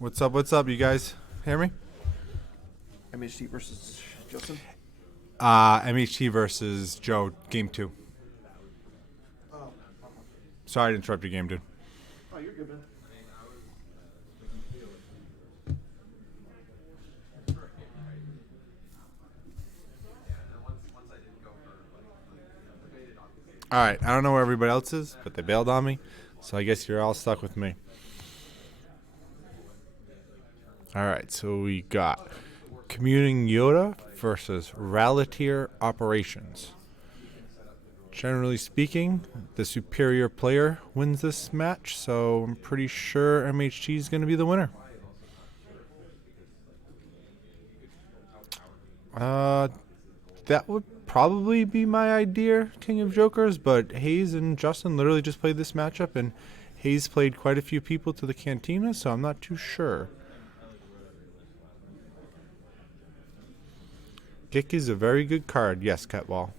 What's up? What's up? You guys hear me? MHT versus Justin. MHT versus Joe, game 2. Oh. Sorry to interrupt your game, dude. Oh, you're good, man. All right, I don't know where everybody else is, but they bailed on me, so I guess you're all stuck with me. All right, so we got Commuting Yoda versus Rallitier Operations. Generally speaking, the superior player wins this match, so I'm pretty sure MHT is going to be the winner. That would probably be my idea, King of Jokers, but Hayes and Justin literally just played this matchup, and Hayes played quite a few people to the Cantina, so I'm not too sure. Gick is a very good card, yes, Catwall.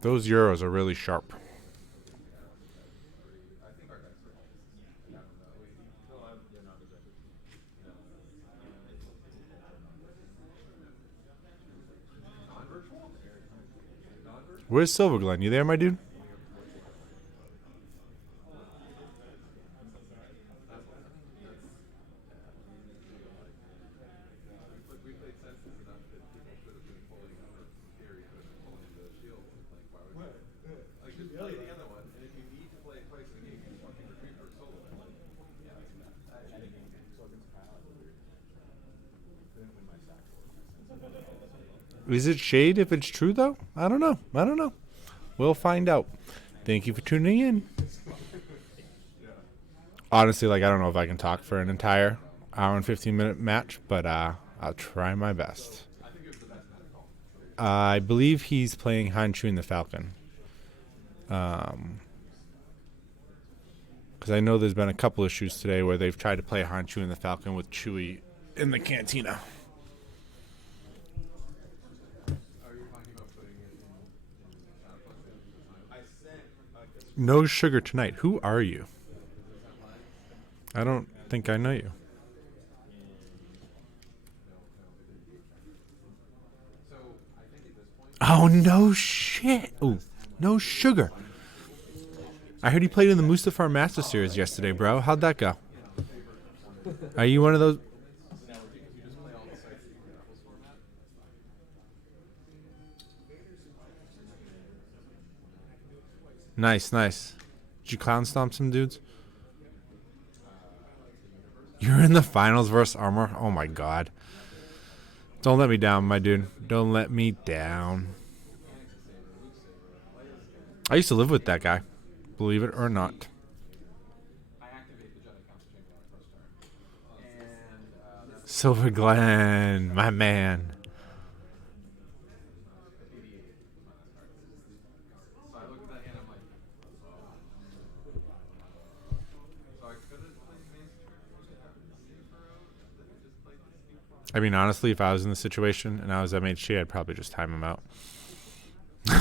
Those Euros are really sharp. Where's Silverglen? You there, my dude? Is it shade if it's true, though? I don't know. We'll find out. Thank you for tuning in. Honestly, I don't know if I can talk for an entire hour and 15-minute match, but I'll try my best. I believe he's playing Hanchu and the Falcon. Because I know there's been a couple issues today where they've tried to play Hanchu and the Falcon with Chewie in the Cantina. No sugar tonight. Who are you? I don't think I know you. Oh, no shit. Oh, no sugar. I heard he played in the Mustafar Master Series yesterday, bro. How'd that go? Are you one of those? Nice. Did you clown stomp some dudes? You're in the finals versus Armor? Oh my god. Don't let me down, my dude. Don't let me down. I used to live with that guy, believe it or not. Silver Glen, my man. I mean, honestly, if I was in the situation and I was MHG, I'd probably just time him out. No,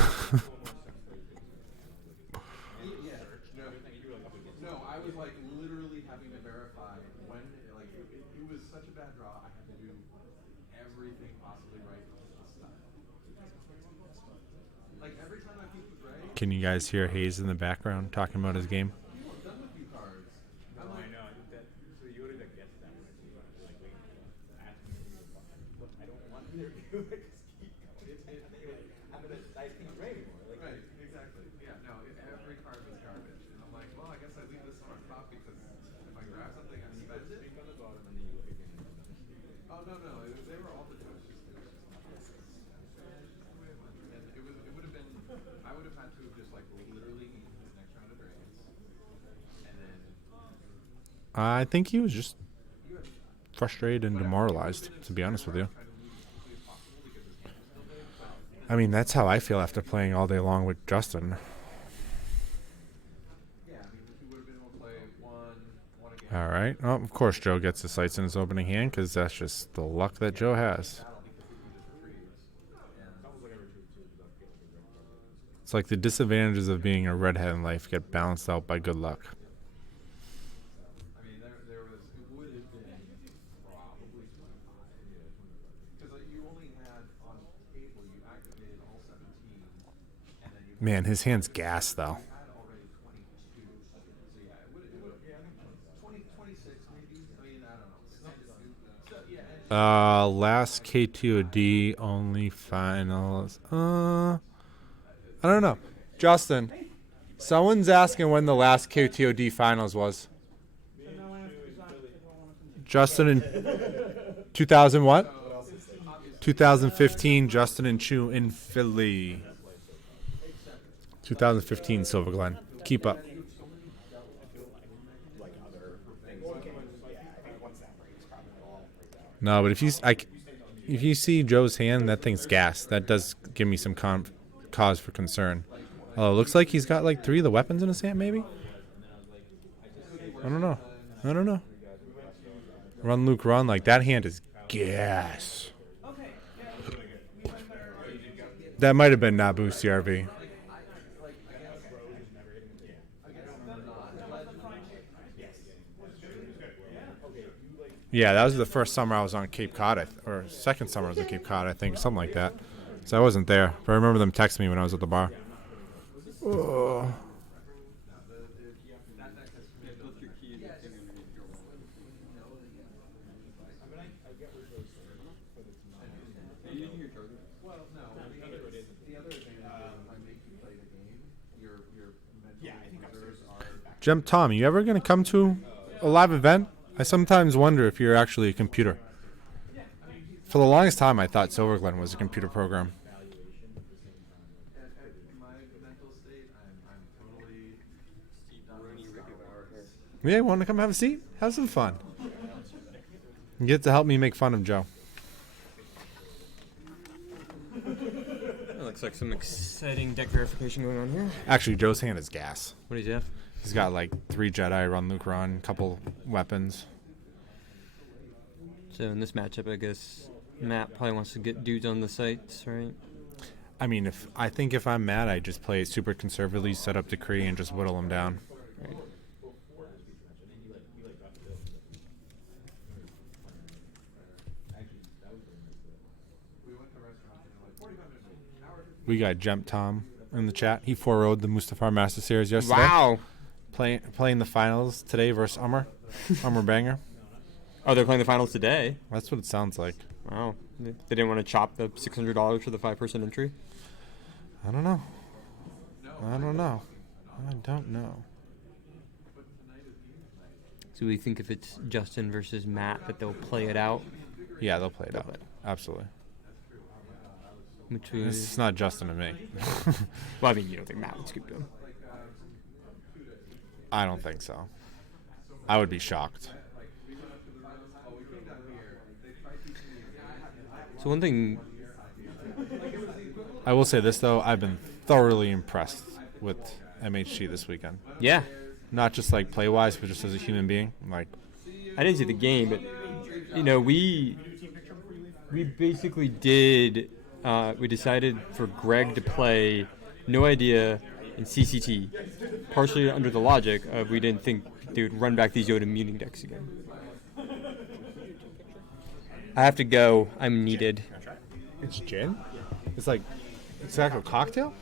I was literally having to verify when, it was such a bad draw, I had to do everything possibly right with this stuff. Every time I peeked the gray. Can you guys hear Hayes in the background talking about his game? Right, exactly. Yeah, no, every card was garbage. And I'm like, well, I guess I leave this on top because if I grab something, I spend it. Oh, no, they were all the time. And it would have been, I would have had to have just literally eaten his next round of dragons. And then. I think he was just frustrated and demoralized, to be honest with you. I mean, that's how I feel after playing all day long with Justin. All right. Well, of course, Joe gets the sights in his opening hand because that's just the luck that Joe has. It's like the disadvantages of being a redhead in life get balanced out by good luck. Man, his hand's gas though. Last KTOD only finals. I don't know. Justin, someone's asking when the last KTOD finals was. Justin in 2000 what? 2015, Justin and Chu in Philly. 2015, Silver Glen. Keep up. No, but if you see Joe's hand, that thing's gas. That does give me some cause for concern. Oh, it looks like he's got like 3 of the weapons in his hand, maybe? I don't know. Run, Luke, run. Like, that hand is gas. That might have been Naboo CRV. Yeah, that was the first summer I was on Cape Cod, or second summer I was on Cape Cod, I think, something like that. So I wasn't there, but I remember them texting me when I was at the bar. Oh. Gem Tom, you ever going to come to a live event? I sometimes wonder if you're actually a computer. For the longest time, I thought Silver Glen was a computer program. Yeah, want to come have a seat? Have some fun. You get to help me make fun of Joe. That looks like some exciting deck verification going on here. Actually, Joe's hand is gas. What does he have? He's got like 3 Jedi, Run, Luke, Run, couple weapons. So in this matchup, I guess Matt probably wants to get dudes on the sites, right? I mean, I think if I'm mad, I just play super conservatively, set up Decree, and just whittle them down. Right. We got Gem Tom in the chat. He 4-0'd the Mustafar Master Series yesterday. Wow. Playing the finals today versus Ummer. Ummer Banger. Oh, they're playing the finals today? That's what it sounds like. Wow. They didn't want to chop the $600 for the 5-person entry? I don't know. I don't know. So we think if it's Justin versus Matt that they'll play it out? Yeah, they'll play it out. Absolutely. Which was... It's not Justin and me. Well, I mean, you don't think Matt would scoop him? I don't think so. I would be shocked. So one thing... I will say this, though. I've been thoroughly impressed with MHT this weekend. Yeah. Not just, like, play-wise, but just as a human being. Like, I didn't see the game, but, you know, we basically did... we decided for Greg to play No Idea in CCT, partially under the logic of we didn't think they would run back these Yoda Muning decks again. I have to go. I'm needed. It's gin? It's like a cocktail?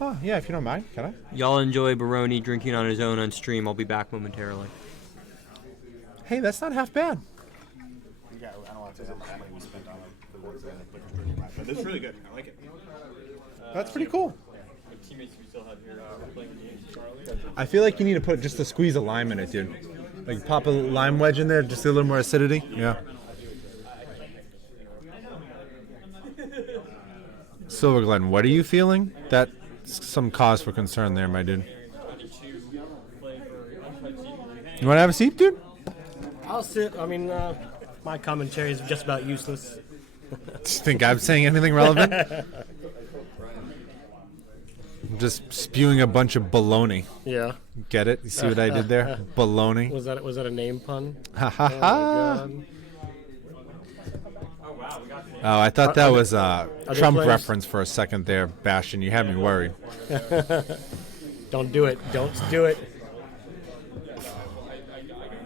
Oh, yeah, if you don't mind. Can I? Y'all enjoy Baroni drinking on his own on stream. I'll be back momentarily. Hey, that's not half bad. Yeah, I don't want to say how much money we spent on it, but it's really good. I like it. That's pretty cool. My teammates we still have here playing games. I feel like you need to put just a squeeze of lime in it, dude. Like pop a lime wedge in there, just a little more acidity. Yeah. Silver Glen, what are you feeling? That's some cause for concern there, my dude. You want to have a seat, dude? I'll sit. I mean, my commentary is just about useless. Do you think I'm saying anything relevant? I'm just spewing a bunch of baloney. Yeah. Get it? You see what I did there? Baloney. Was that a name pun? Ha ha ha. Oh, I thought that was a Trump reference for a second there, Bastion. You had me worried. Don't do it. Don't do it.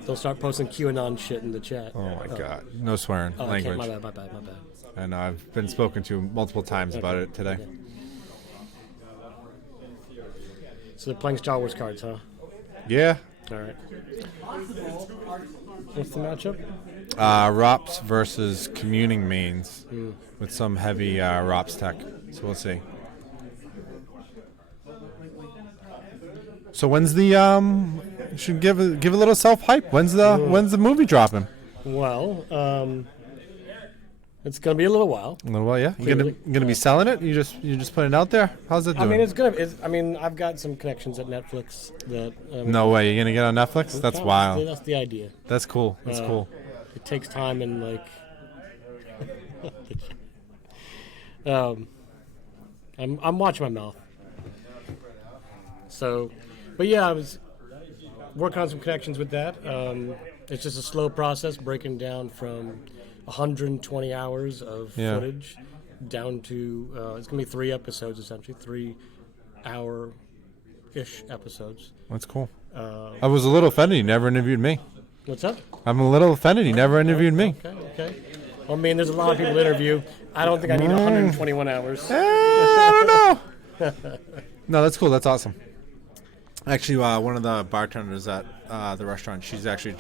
Don't start posting QAnon shit in the chat. Oh, my God. No swearing. Language. My bad. I know. I've been spoken to multiple times about it today. So they're playing Star Wars cards, huh? Yeah. All right. What's the matchup? ROPS versus Communing mains Hmm. with some heavy ROPS tech. So we'll see. So when's the should give a little self hype. When's the movie dropping? Well, it's gonna be a little while. A little while, yeah. You gonna be selling it? You just putting it out there? How's it doing? I mean, I've got some connections at Netflix that. No way, you're gonna get on Netflix? That's wild. That's the idea. That's cool. That's cool. It takes time and like. I'm watching my mouth. So, but yeah, I was working on some connections with that. It's just a slow process, breaking down from 120 hours of footage down to it's gonna be 3 episodes essentially, 3-hour-ish episodes. That's cool. I was a little offended. You never interviewed me. What's up? I'm a little offended. You never interviewed me. Okay. Well, I mean, there's a lot of people to interview. I don't think I need 121 hours. I don't know. No, that's cool. That's awesome. Actually, one of the bartenders at the restaurant, she's actually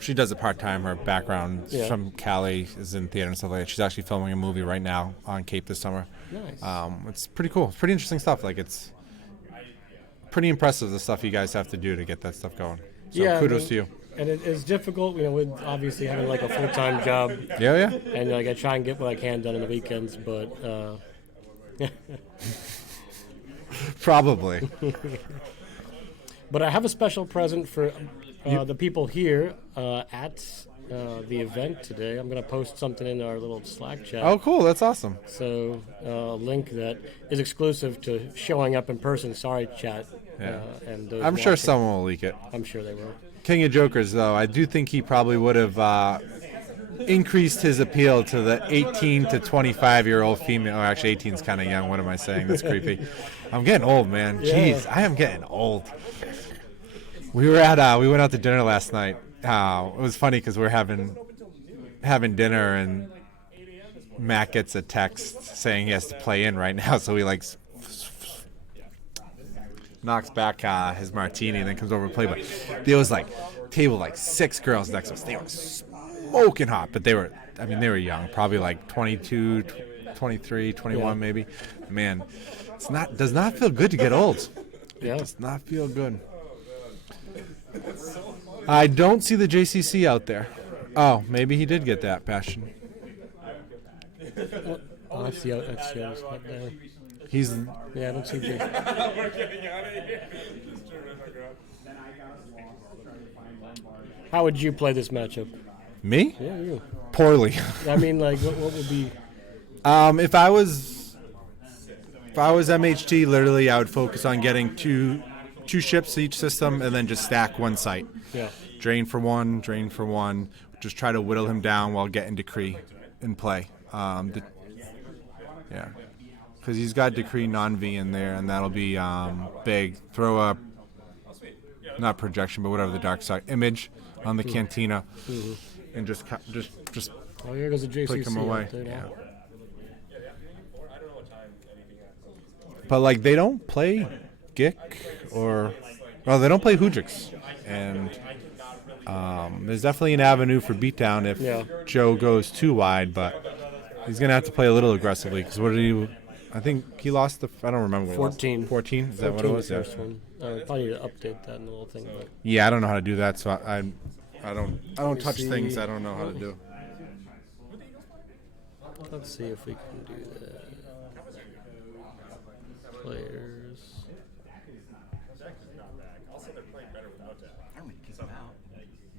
she does it part-time. Her background from Cali is in theater and stuff like that. She's actually filming a movie right now on Cape this summer. Nice. It's pretty cool. It's pretty interesting stuff. Like, it's pretty impressive, the stuff you guys have to do to get that stuff going. So kudos to you. And it's difficult, with obviously having like a full-time job. Yeah. And like I try and get what I can done on the weekends, but probably. But I have a special present for the people here at the event today. I'm going to post something in our little Slack chat. Oh, cool. That's awesome. So a link that is exclusive to showing up in person. Sorry, chat. Yeah. And those I'm sure watching. someone will leak it. I'm sure they will. King of Jokers, though, I do think he probably would have increased his appeal to the 18 to 25-year-old female. Or actually, 18 is kind of young. What am I saying? That's creepy. I'm getting old, man. Jeez, I am getting old. We went out to dinner last night. It was funny because we're having dinner, and Matt gets a text saying he has to play in right now, so he knocks back his martini and then comes over to play. But there was table 6 girls next to us. They were smoking hot, but they were young, probably 22, 23, 21 maybe. Man, does not feel good to get old. It does not feel good. I don't see the JCC out there. Oh, maybe he did get that passion. Oh, I see. I see how it's not there. Yeah, I don't see Jason. How would you play this matchup? Me? Yeah, you. Poorly. I mean, what would be? If I was MHT, literally, I would focus on getting two ships to each system, and then just stack one site. Yeah. Drain for one. Just try to whittle him down while getting Decree in play. Because he's got Decree non-V in there, and that'll be big. Throw a, not projection, but whatever the dark side image on the Cantina, and just Oh, here goes the JCC click him away. There, yeah. But they don't play Gick they don't play Hoojix, and there's definitely an avenue for beatdown if Joe goes too wide, but he's gonna have to play a little aggressively because I think he lost I don't remember. 14. 14? Is that what it was? The first one. Probably need to update that in the little thing. But. Yeah, I don't know how to do that, so I don't touch things I don't know how to do. Let's see if we can do that. Players.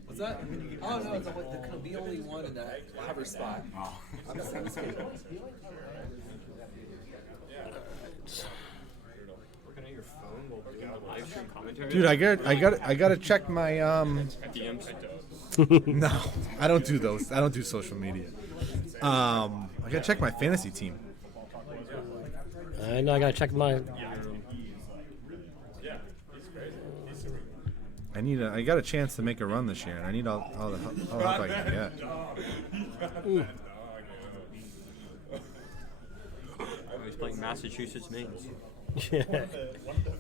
What's that? Oh no, there can be only one in that cover spot. Oh. Dude, I gotta check my No, I don't do those. I don't do social media. I gotta check my fantasy team. I know I gotta check mine. I got a chance to make a run this year, and I need all the help I can get. He's playing Massachusetts mains.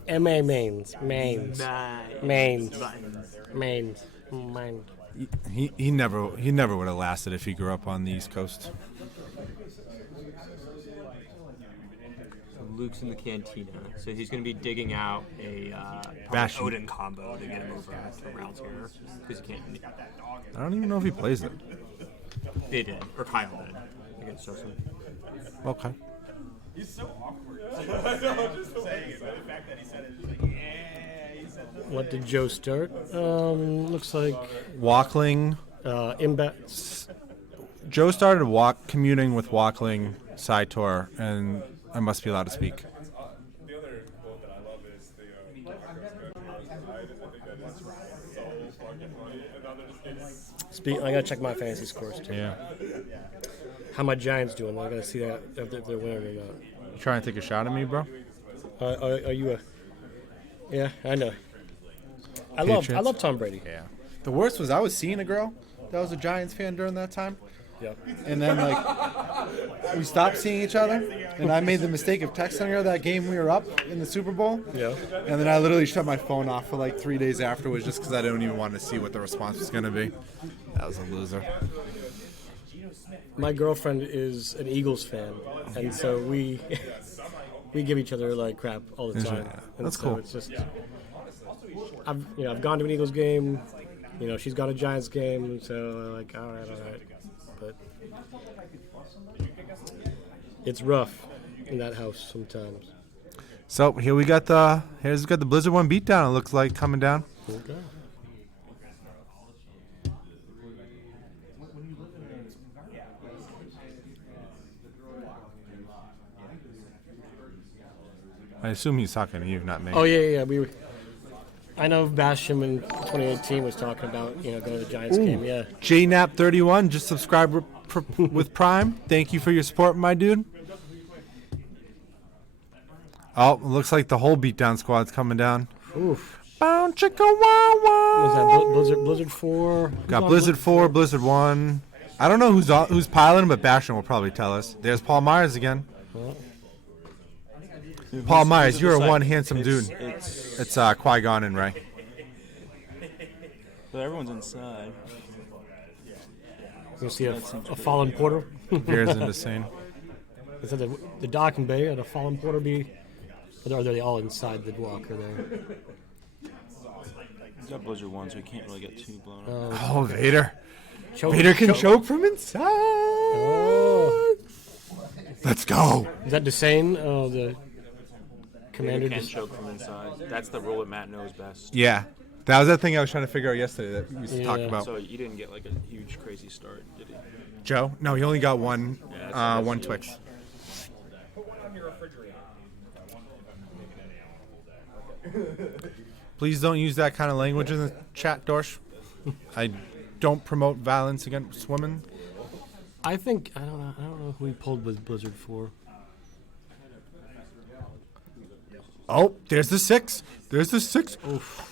MA mains. Mains. He never would have lasted if he grew up on the East Coast. Luke's in the cantina, so he's going to be digging out a Bastion. Odin combo to get him over the rounds here because he can't. I don't even know if he plays it. They did, or Kyle did against Olson. Okay. He's so awkward. Just saying it, but the fact that he said it, just like, yeah, he said that. What did Joe start? Looks like Walkling. Joe started commuting with Walkling, Saitor, and I must be allowed to speak. The other quote that I love is the I gotta check my fantasy scores too. Yeah. How my Giants doing? I gotta see that if they're winning or not. You trying to take a shot at me, bro? Are you a? Yeah, I know. I love Tom Brady. Yeah. The worst was I was seeing a girl that was a Giants fan during that time. Yeah. And then we stopped seeing each other, and I made the mistake of texting her that game we were up in the Super Bowl. Yeah. And then I literally shut my phone off for 3 days afterwards just because I didn't even want to see what the response was going to be. That was a loser. My girlfriend is an Eagles fan, and so we give each other crap all the time. And That's so cool. It's just I've gone to an Eagles game, she's gone to a Giants game, so all right. But it's rough in that house sometimes. So here we got here's got the Blizzard 1 beatdown. It looks like coming down. Okay. I assume he's talking to you, not me. Oh yeah. I know Basham in 2018 was talking about going to the Giants game. Yeah. JNap31 just subscribed with Prime. Thank you for your support, my dude. Oh, it looks like the whole beatdown squad's coming down. Oof. Bound chicka wow wow. Was that Blizzard 4? Got Blizzard 4, Blizzard 1. I don't know who's piloting, but Bastion will probably tell us. There's Paul Myers again. Well. Paul Myers, you're one handsome dude. It's Qui-Gon and Rey. But everyone's inside. You see a fallen porter? Veers into scene. Is that the dock and bay? Or the fallen porter be? Or are they all inside the walker there? He's got Blizzard 1, so he can't really get too blown up. Oh, Vader. Vader can choke from inside. Oh. Let's go. Is that Desane? Oh, the commander can choke from inside. That's the rule that Matt knows best. Yeah. That was that thing I was trying to figure out yesterday that we used to talk about. So you didn't get a huge crazy start, did he? Joe? No, he only got one that's Twix. Put one on your refrigerator. Please don't use that kind of language in the chat, Dorsch. I don't promote violence against women. I don't know who he pulled with Blizzard 4. Oh, there's the 6. There's the 6. Oof.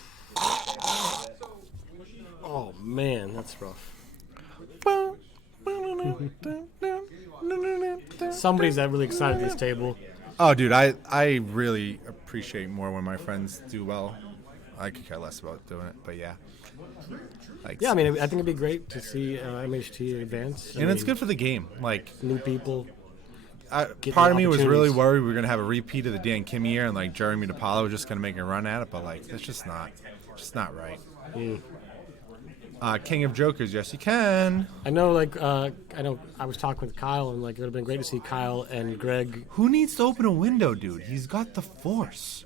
Oh man, that's rough. Somebody's really excited at this table. Oh, dude, I really appreciate more when my friends do well. I could care less about doing it, but yeah. Yeah, I mean, I think it'd be great to see MHT advance. And it's good for the game. New people. Part of me was really worried we were going to have a repeat of the Dan Kim year and Jeremy DePaulo was just going to make a run at it, but it's just not right. King of Jokers, yes you can. I know, I was talking with Kyle, and it would have been great to see Kyle and Greg. Who needs to open a window, dude? He's got the force.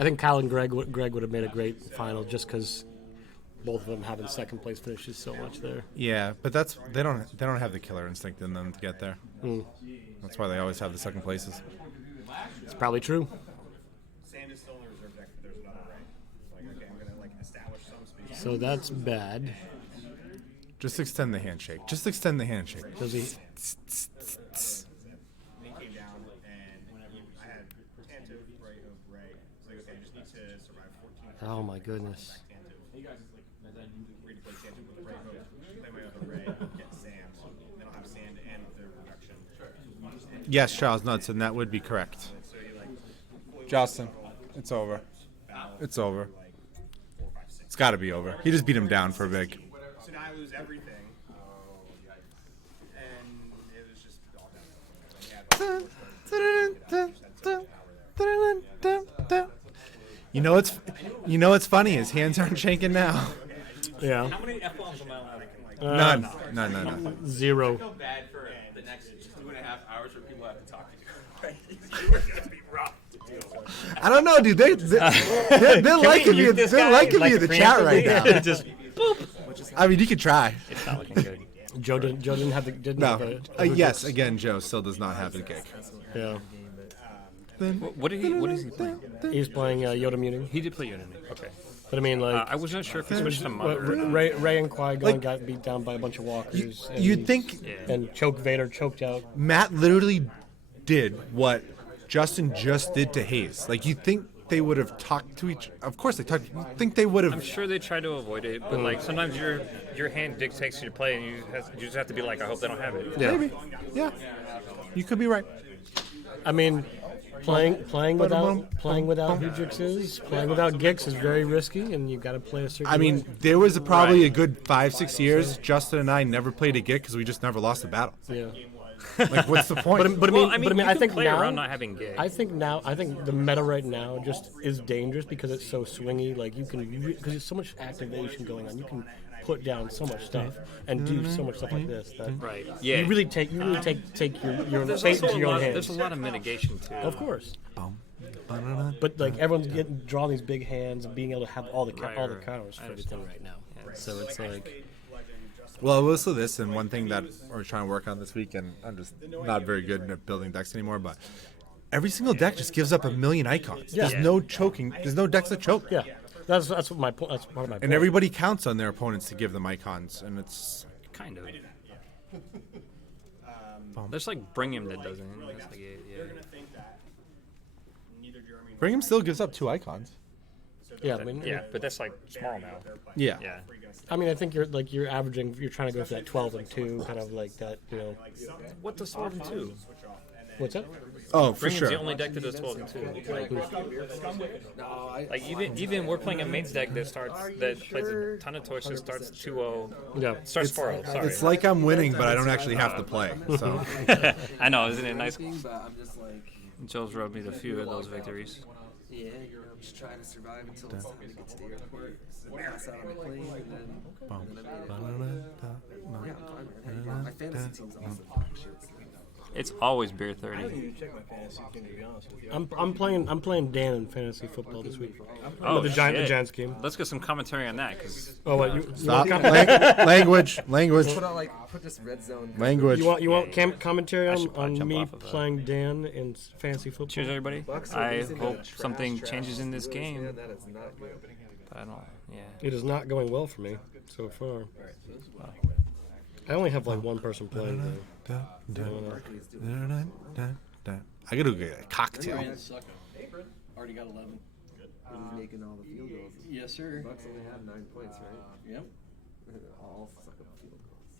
I think Kyle and Greg would have made a great final just because both of them having second place finishes so much there. Yeah, but they don't have the killer instinct in them to get there. That's why they always have the second places. It's probably true. Sand is still in the reserve deck, but there's another right. Okay, I'm gonna establish some speed. So that's bad. Just extend the handshake. Does he? He came down and I had Tantive, Ray of Ray. So I just need to survive 14. Oh my goodness. And then replay Tantive with Ray Hope. Play my other Ray, get Sand. Then I'll have Sand and the reduction. Yes, Charles Knudsen, that would be correct. Justin, it's over. It's over. It's got to be over. He just beat him down for a big. So now I lose everything. And it was just all down. You know what's funny? His hands aren't shaking now. Yeah. How many F-bombs am I allowed? None. Zero. I feel bad for the next 2.5 hours where people have to talk to you. I don't know, dude. They're liking me. They're liking me in the chat right now. Just I mean, you could try. It's not looking good. Joe didn't have the Yes, again, Joe still does not have the gig. Yeah. What is he playing? He's playing Yoda Muting. He did play Yoda Muting. Okay. But I mean, like, I was not sure if he switched to Mother. Ray and Qui-Gon got beat down by a bunch of walkers. You'd think, and Vader choked out. Matt literally did what Justin just did to Hayes. Like, you think they would have talked to each. Of course, they talked. You think they would have. I'm sure they tried to avoid it, but like sometimes your hand dictates your play, and you just have to be like, I hope they don't have it. Yeah. Maybe. Yeah. You could be right. I mean, playing without who Gix is, playing without Gix is very risky, and you've got to play a certain. I mean, there was probably a good 5-6 years Justin and I never played a gig because we just never lost a battle. Yeah. Like, what's the point? But I mean, I think play now, around not having gig. I think the meta right now just is dangerous because it's so swingy. Like you can, because there's so much activation going on. You can put down so much stuff and do so much stuff like this. That Right. Yeah. You really take your fate into your own hands. There's a lot of mitigation too. Of course. But like everyone's drawing these big hands and being able to have all the counters for everything right now. Yeah. So it's like. Well, also this, and one thing that we're trying to work on this week, and I'm just not very good at building decks anymore, but every single deck just gives up a million icons. Yeah. There's no choking. There's no decks that choke. Yeah, that's what my point. That's part of my point. And everybody counts on their opponents to give them icons, and it's kind of. There's like Bring Him that doesn't. That's like Bring Him still gives up 2 icons. Yeah, I mean, but that's like small now. Yeah. Yeah. I mean, I think you're averaging. You're trying to go for that 12 and 2, kind of like that. You know. What does 12 and 2? What's that? Oh, for Bring Him's sure. the only deck that does 12 and 2. Like even we're playing a mains deck that plays a ton of torches, starts 2-0. Yeah. Starts 4-0. Sorry. It's like I'm winning, but I don't actually have to play. So. I know, isn't it nice? But I'm just like. Joe's rubbed me a few of those victories. Yeah, I'm just trying to survive until it's time to get to the airport. Pass out on the plane, and then I'm fine, man. My fantasy team's awesome. It's always beer 30. I'm playing Dan in fantasy football this week. Oh, the Giants game. Let's get some commentary on that, because. Oh, what? You Stop. Language. Put this red zone. Language. You want commentary on me playing Dan in fantasy football? Cheers, everybody. I hope something changes in this game. Yeah, that is not good. I don't. Yeah. It is not going well for me so far. I only have like one person playing. I gotta get a cocktail. Already got 11. He's making all the field goals. Yes, sir. Bucks only have 9 points, right? Yep. All suck up field goals.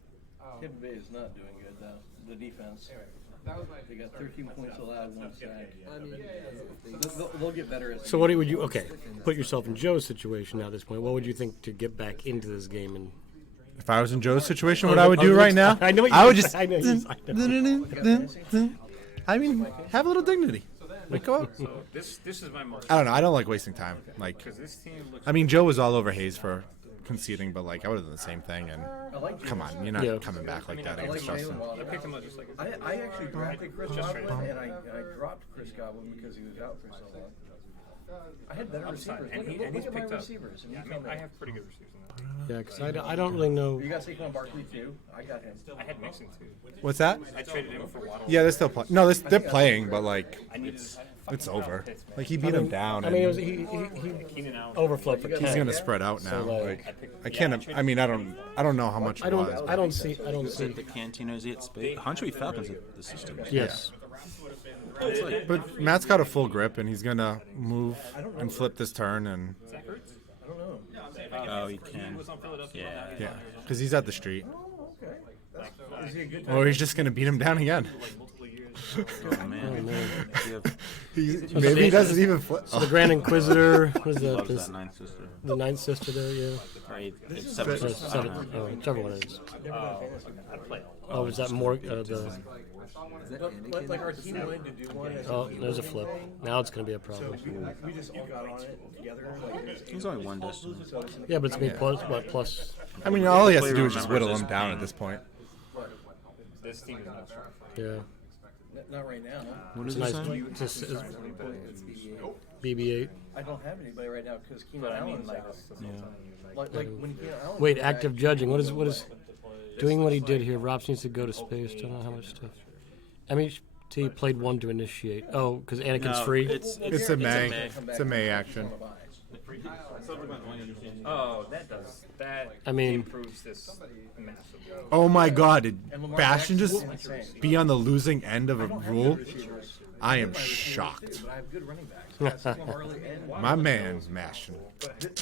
Tampa Bay is not doing good though. The defense. They got 13 points allowed, 1 sack. I mean, They'll get better as. So what would you? Okay, put yourself in Joe's situation now at this point. What would you think to get back into this game and? If I was in Joe's situation, what I would do right now, I know what you I would mean. just. I know. I mean, have a little dignity. Like, go out. So this is my most. I don't know. I don't like wasting time. Like, I mean, Joe was all over Hayes for conceding, but like, I would have done the same thing. And come on, you're not coming back like that against Justin. I picked him up just like. I actually drafted Chris Godwin, and I dropped Chris Godwin because he was out for so long. I had better receivers. And he's Look at my picked up. receivers. And Yeah, I mean, I have pretty good receivers in that. Yeah, because I don't really know. You got Saquon Barkley too. I got him. I had Mixon too. What's that? I traded him for Waddle. Yeah, they're still playing. No, they're playing, but like, it's over. Like, he beat him down. I mean, and he overflowed for 10. he's gonna spread out now. So, Like, I can't. I mean, I don't know how much. I don't see. The Cantino's it. Huntrey Falcons at the system. Yes. But Matt's got a full grip, and he's gonna move and flip this turn, and Oh, he can. yeah, because he's at the street. Or he's just gonna beat him down again. Oh man. Maybe he doesn't even flip. So the Grand Inquisitor, what is that? Loves This, that ninth sister. the Ninth Sister there, yeah. Right. It's Seven, seven. I don't know. oh, whichever one it is. I'd play. Oh, is that more, the... Is that Anakin? Like our team wanted to do one. Oh, there's a flip. Now it's going to be a problem. We just all got on it together. There's only one destiny. Yeah, but it's going to be plus, what, plus... I mean, all he has to do is just whittle him down at this point. This team is not strong. Yeah. Not right now. What It's is nice. this? It's It's BB-8. BB-8. I don't have anybody right now because Keenan But I mean, Allen's like, out. Yeah. Like when Keenan Allen Wait, came back, active judging. What is doing what he did here? Rops needs to go to space. Don't know how much stuff. MHT played one to initiate. Oh, because Anakin's No, free. It's a May. It's a May action. Oh, that does that. I mean- improves this massively. Oh my God! Did Bastion just be on the losing end of a rule? I am shocked. but I have good running backs. Harley and My man, Bastion.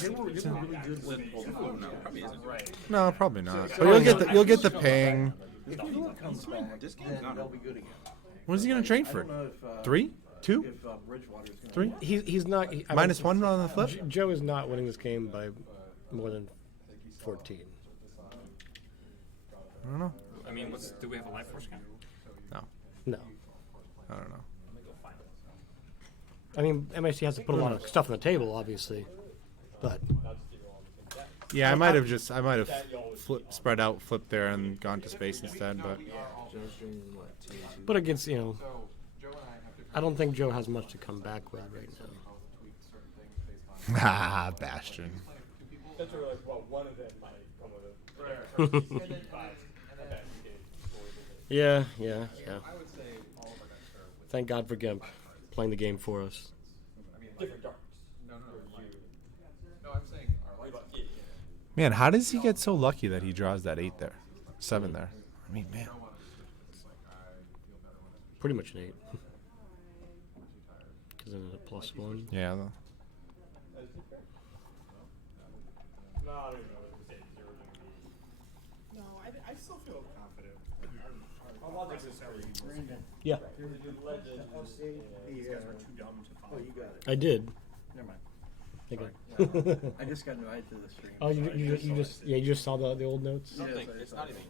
they were really good with No, probably isn't. No, probably not. But you'll get the ping. If he comes back, This game's then not they'll over. be good again. What is he gonna train I for? don't know if 3, 2, if Bridgewater's gonna 3. He's not. I Minus don't- 1 on the flip. Joe is not winning this game by more than 14. I don't know. I mean, do we have a life force count? No. I don't know. I mean, MHT has to put a lot of stuff on the table, obviously, but Yeah, I might have spread out, flipped there, and gone to space instead. but against I don't think Joe has much to come back with right now. Ah, Bastion. That's really well, one of them might come with it. Yeah. Thank God for Gimp playing the game for us. Different darks. No, I'm saying our life. Man, how does he get so lucky that he draws that 8 there, 7 there? I mean, man. Pretty much an 8. Because then it's a +1. Yeah. No, I still feel confident. Yeah. These guys are too dumb to follow. I did. Never mind. Okay. I just got invited to the stream. Oh, you just saw the old notes. Something. It's not even.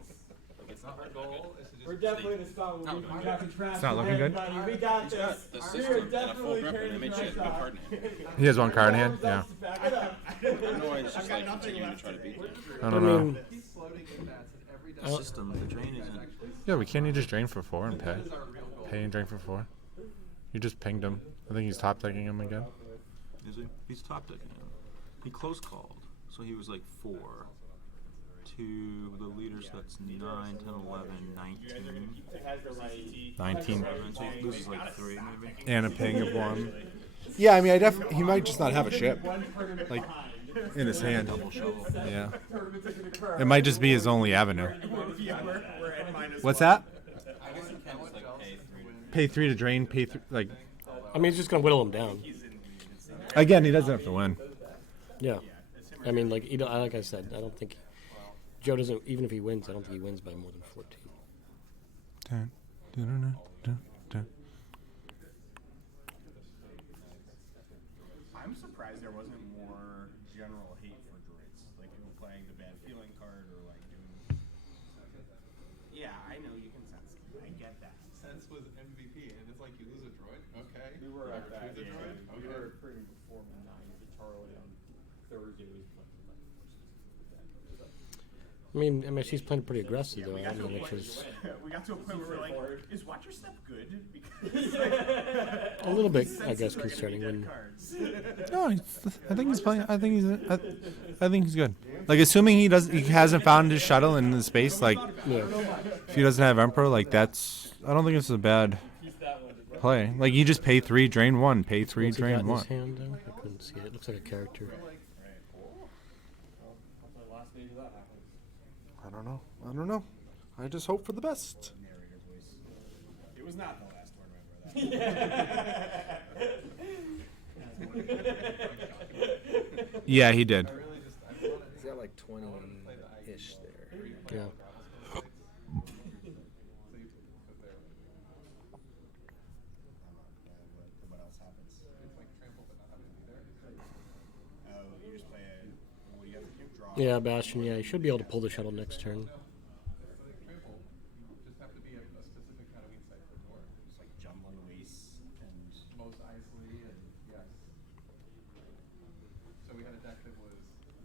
It's not our goal. We're definitely the start. We'll be back in traffic. It's not looking good? We got this. The We're system and a full definitely grip, and turning it made the you next have a good side. card in hand. He has one card in hand. Yeah. Back it up. I don't know why it's just like continuing to try to beat them. I don't know. The system, the drain isn't. Yeah, we can't you just drain for 4 and pay? Pay and drain for 4. You just pinged him. I think he's top decking him again. Is he? He's top decking him. He close called, so he was like 4. To the leaders, that's 9, 10, 11, 19. 19. So he loses like 3 maybe. And a ping of 1. Yeah, I mean, he might just not have a ship, like, in his hand. Double shovel. Yeah. It might just be his only avenue. What's that? I guess you can like Pay 3 to drain. Pay 3 like. I mean, he's just gonna whittle him down. Again, he doesn't have to win. Yeah. I mean, like like I said, I don't think Joe doesn't. Even if he wins, I don't think he wins by more than 14. Dun, dun, dun, dun, dun. I'm surprised there wasn't more general hate for droids. Like people playing the bad feeling card or like doing. Yeah, I know you can sense it. I get that. Sense was MVP, and it's like you lose a droid. Okay. We were at that. Choose a droid. We Okay. were recruiting before midnight to Charlie on Thursday. I mean, MSC's playing pretty aggressive though. I mean, which is We got to a point where we're like, is Watch Your Step good? Because a little bit, I guess, concerning when. No, I think he's playing. I think he's good. Like, assuming he hasn't found his shuttle in the space. Like, if he doesn't have Emperor, like that's. I don't think it's a bad play. Like, you just pay 3, drain 1. Pay 3, What's he got drain in 1. his hand, though? I couldn't see it. It looks like a character. I don't know. I just hope for the best. it was not the last tournament where that. Yeah, he did. He's got like 20-ish there. Yeah. you just play a. What do you have to do? Draw. Yeah, Bastion. Yeah, he should be able to pull the shuttle next turn. Just have to be a specific kind of weak side for dwarf. It's like Jumblin' Waste and most Isley and yes. So we had a deck that was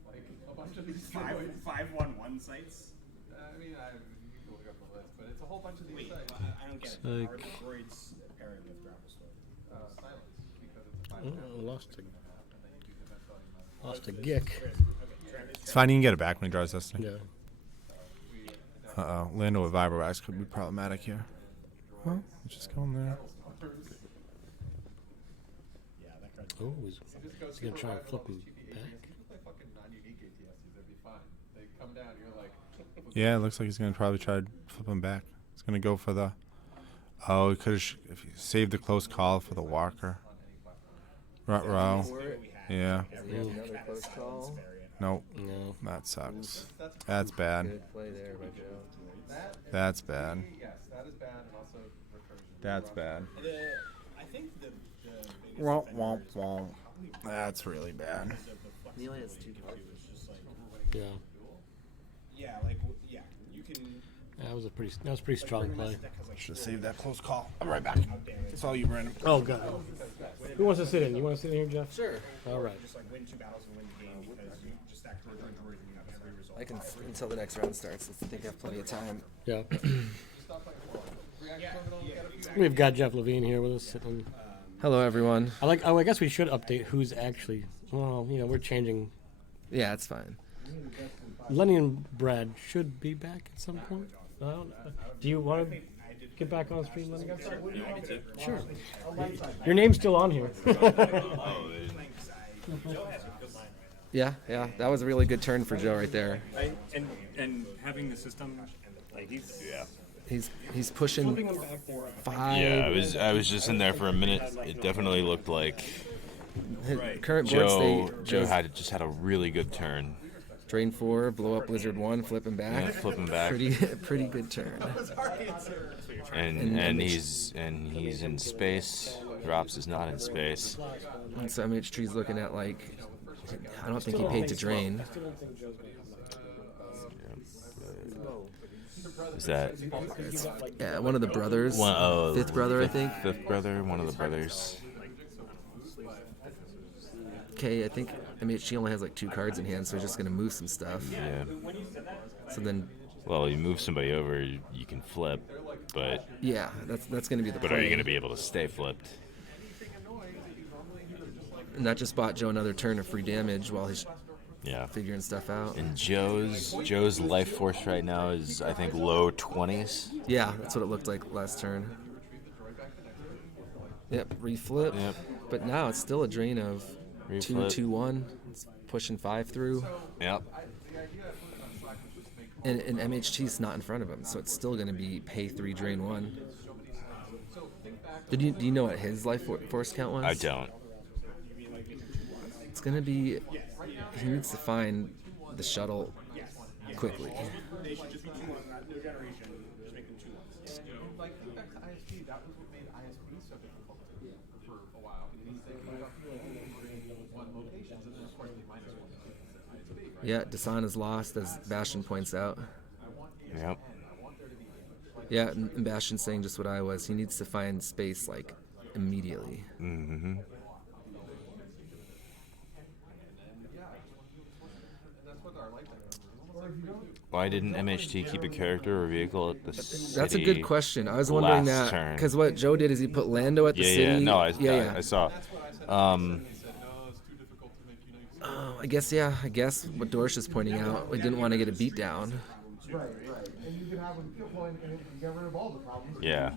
like a bunch of these 5/1/1 sites. I mean, you can look up the list, but it's a whole bunch of these Wait, sites. I don't get it. Like- Are the droids pairing with Grapple Sword? Silence because it's a 5 Lost a gick. It's fine. You can get it back when he draws Destiny. Yeah. Uh-oh. Lando with Vibrovax could be problematic here. Huh? Just going there. Oh, he's gonna try and flip him back. fucking non-unique ATSs, they'd be fine. They come down, you're like. Yeah, it looks like he's going to probably try to flip him back. He's going to go for the... Oh, he could have if he saved the close call for the Walker. Rut row. Yeah. Another close call. Nope. No. That sucks. That's bad. Good play there by Joe. That's bad. Yes, that is bad, and also recursion. That's bad. I think the Womp, womp, womp. That's really bad. He only has 2 cards. Yeah. Yeah, like yeah, you can. That was a pretty strong play. Should have saved that close call. I'm right back. It's all you, Brandon. Oh god. Who wants to sit in? You want to sit in here, Jeff? Sure. All right. Just like win 2 battles and win the game because you just stack droid and droid and you have every result. I can until the next round starts. I think I have plenty of time. Yeah. We've got Jeff Levine here with us sitting. Hello, everyone. I guess we should update who's actually. Well, we're changing. Yeah, it's fine. Lenny and Brad should be back at some point. I don't know. Do you want to get back on stream, Lenny? Sure. Your name's still on here. Yeah, that was a really good turn for Joe right there. And having the system, like He's pushing 5. Yeah, I was just in there for a minute. It definitely looked like Current board Joe state. just had a really good turn. Drain 4, blow up Blizzard 1, flip him back. Yeah, flip him back. Pretty good turn. And he's in space. Drops is not in space. And so MH3's looking at like, I don't think he paid to drain. Is that? Yeah, one of the brothers. Fifth brother, I think. Fifth brother, one of the brothers. Okay, I think MHG only has like 2 cards in hand, so he's just gonna move some stuff. Yeah. So then. Well, you move somebody over, you can flip, but. Yeah, that's gonna be the. But play. are you gonna be able to stay flipped? And that just bought Joe another turn of free damage while he's. Yeah. Figuring stuff out. And Joe's life force right now is, I think, low 20s. Yeah, that's what it looked like last turn. Yep, reflip. Yep. But now it's still a drain of Reflip. 2-2-1. It's pushing 5 through. Yep. And MHT's not in front of him, so it's still going to be pay 3, drain 1. Do you know what his life force count was? I don't. It's going to be. He needs to find the shuttle quickly. They should just be 2-1, not no generation. Just make them 2-1s. Like, think back to ISP, that was what made ISP so difficult for a while. Because they put up 1 locations, and then of course they minus 1 ISP. Yeah, Dasan is lost, as Bastion points out. Yep. Yeah, and Bastion's saying just what I was. He needs to find space, like, immediately. Mm-hmm. Why didn't MHT keep a character or vehicle at the city? That's a good question. I was wondering last that turn? because what Joe did is he put Lando at the city. Yeah, no, I saw. I guess what Dorsch is pointing out, we didn't want to get a beat down. Right. And you can have them get rid of all the problems. Yeah.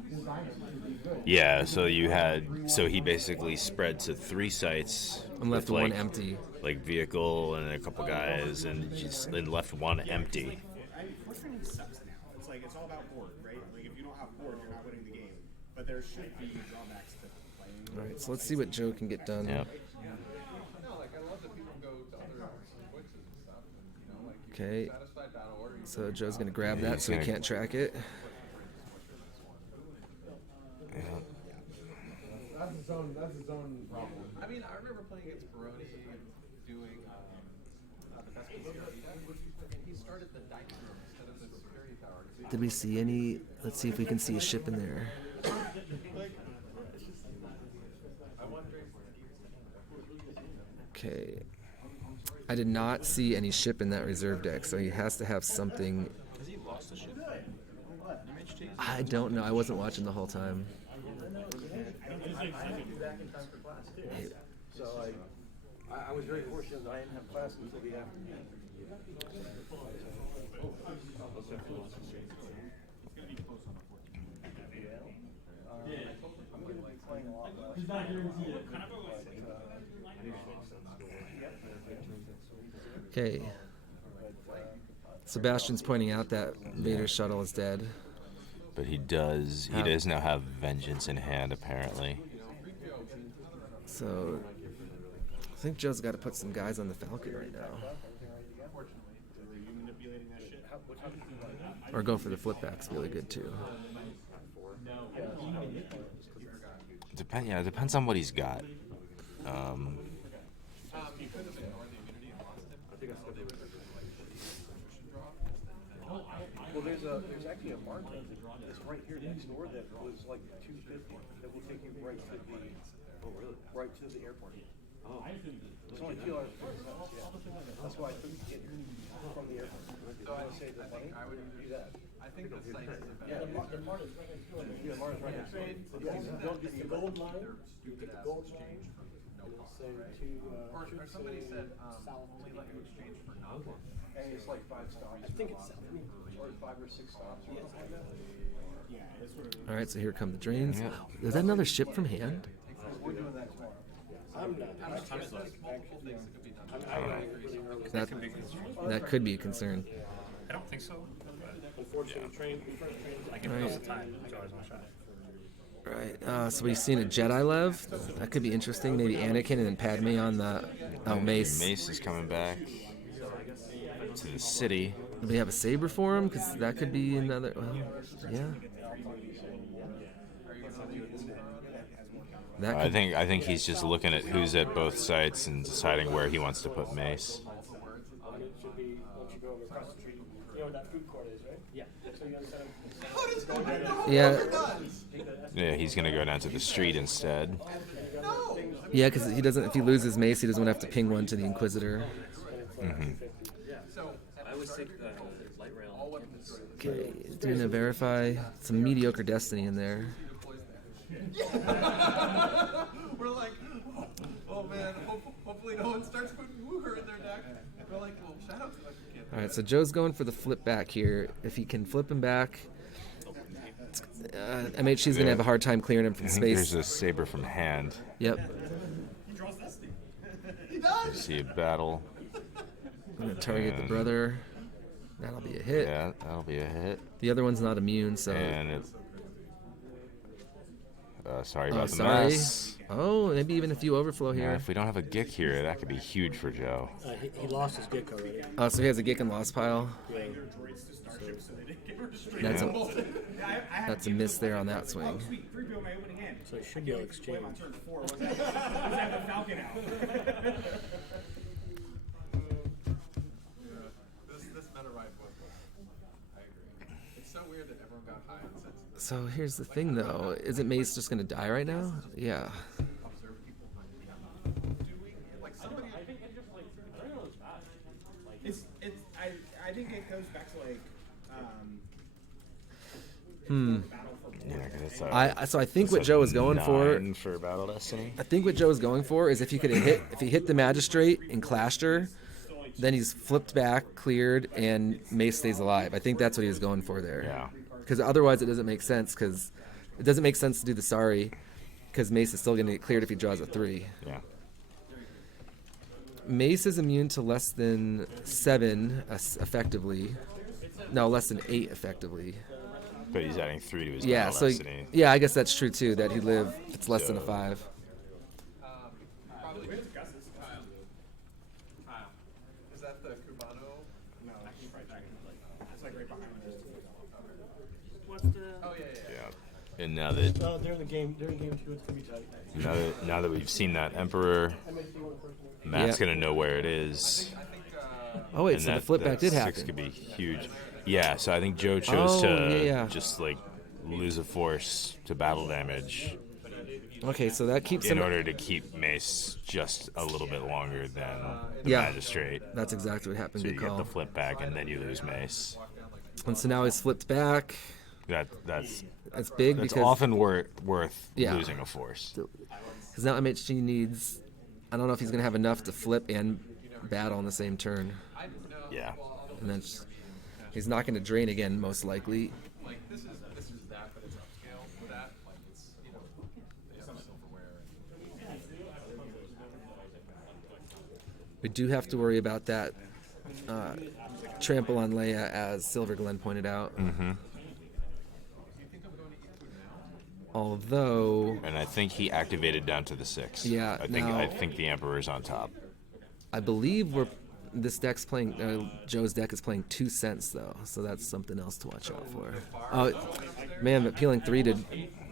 Yeah, so he basically spread to 3 sites. And left with, one empty. Like vehicle and a couple guys, and just then left 1 empty. Warframe sucks now. It's like it's all about board, right? Like if you don't have board, you're not winning the game. But there should be drawbacks to playing. All right, so let's see what Joe can get done. Yep. Okay. So Joe's gonna grab that so he can't track it. Yeah. That's his own problem. I mean, I remember playing against Baroni and doing the best PCRD deck, and he started the dice room instead of the security tower. Did we see any? Let's see if we can see a ship in there. Okay. I did not see any ship in that reserve deck, so he has to have something. Has he lost a ship? I don't know. I wasn't watching the whole time. So I was very fortunate that I didn't have class until the afternoon. I'm going to be playing a lot less. Okay. Sebastian's pointing out that Vader's shuttle is dead. But he does now have vengeance in hand, apparently. So I think Joe's got to put some guys on the Falcon right now. Or go for the flipback's really good too. It depends on what he's got. Well, there's actually a market that's right here next door that was like $250 that will take you right to the airport. Oh, it's only $2. Yeah, that's why I couldn't get from the airport. So I say the money. I would do that. I think the site is the best. Yeah, the Mart is right next door. Yeah, the Mart is right next door. Don't get the gold line. You get the gold line. Or somebody said only let you exchange for nothing. And it's like 5 stops. I think it's 5 or 6 stops. All right, so here come the drains. Is that another ship from hand? We're doing that tomorrow. I'm not. That could be a concern. I don't think so. Unfortunately, I can Right. the time. It's always one shot. Right, so we've seen a Jedi Lev. That could be interesting. Maybe Anakin and then Padme on the Mace. Mace is coming back to the city. Do we have a saber for him? Because that could be another. Well, yeah. That I think he's just looking at who's at both sites and deciding where he wants to put Mace. Yeah. Yeah, he's gonna go down to the street instead. Yeah, because he doesn't. If he loses Mace, he doesn't want to have to ping one to the Inquisitor. Mm-hmm. I always take the light rail. Okay, doing a verify. Some mediocre Destiny in there. We're like, oh man, hopefully no one starts putting Wooher in their deck. We're like, well, shout out to the kid. All right, so Joe's going for the flip back here. If he can flip him back, MHC's going to have a hard time clearing him from space. There's a saber from hand. Yep. You see a battle. I'm going to target the brother. That'll be a hit. Yeah, that'll be a hit. The other one's not immune, so. And it, sorry about the sorry. mess. Oh, maybe even a few overflow here. Yeah, if we don't have a Gick here, that could be huge for Joe. He lost his Gick already. Oh, so he has a Gick and loss pile. Yeah. That's a miss there on that swing. So he should be able to exchange. This meta ride was. I agree. It's so weird that everyone got high on sense. So here's the thing, though. Isn't Mace just going to die right now? Yeah. I think it goes back to like Yeah, So I think what Joe is going for Battle Destiny. I think what Joe is going for is if he hit the Magistrate and clashed her, then he's flipped back, cleared, and Mace stays alive. I think that's what he was going for there. Yeah. Because otherwise it doesn't make sense. Because it doesn't make sense to do the sorry, because Mace is still going to get cleared if he draws a 3. Yeah. Mace is immune to less than 7 effectively. No, less than 8 effectively. But he's adding 3 to his Yeah, Battle so Destiny. yeah, I guess that's true too. That he'd live if it's less than a 5. Probably Kyle. Is that the Cubano? No, it's like right behind this. What's the? Oh yeah. Yeah. And now that During game 2, it's gonna be tight. now that we've seen that Emperor Matt's gonna know where it is. Oh wait, and so the flip back did 6 happen. could be huge. Yeah, so I think Joe chose to yeah. just like lose a force to battle damage. Okay, so that keeps in him order to keep Mace just a little bit longer than the Yeah, Magistrate. that's exactly what happened. So Good you call. get the flip back and then you lose Mace. And so now he's flipped back. That's big that's because often worth Yeah. losing a force. Because now MHT needs. I don't know if he's going to have enough to flip and battle on the same turn. Yeah. And then he's not going to drain again, most likely. Like this is that, but it's upscale for that. Like it's it's silverware. We do have to worry about that trample on Leia, as Silver Glen pointed out. Mm-hmm. Although, and I think he activated down to the 6. Yeah, I think the Emperor's on top. I believe this deck's playing. Joe's deck is playing 2 cents though, so that's something else to watch out for. Oh man, but peeling 3 to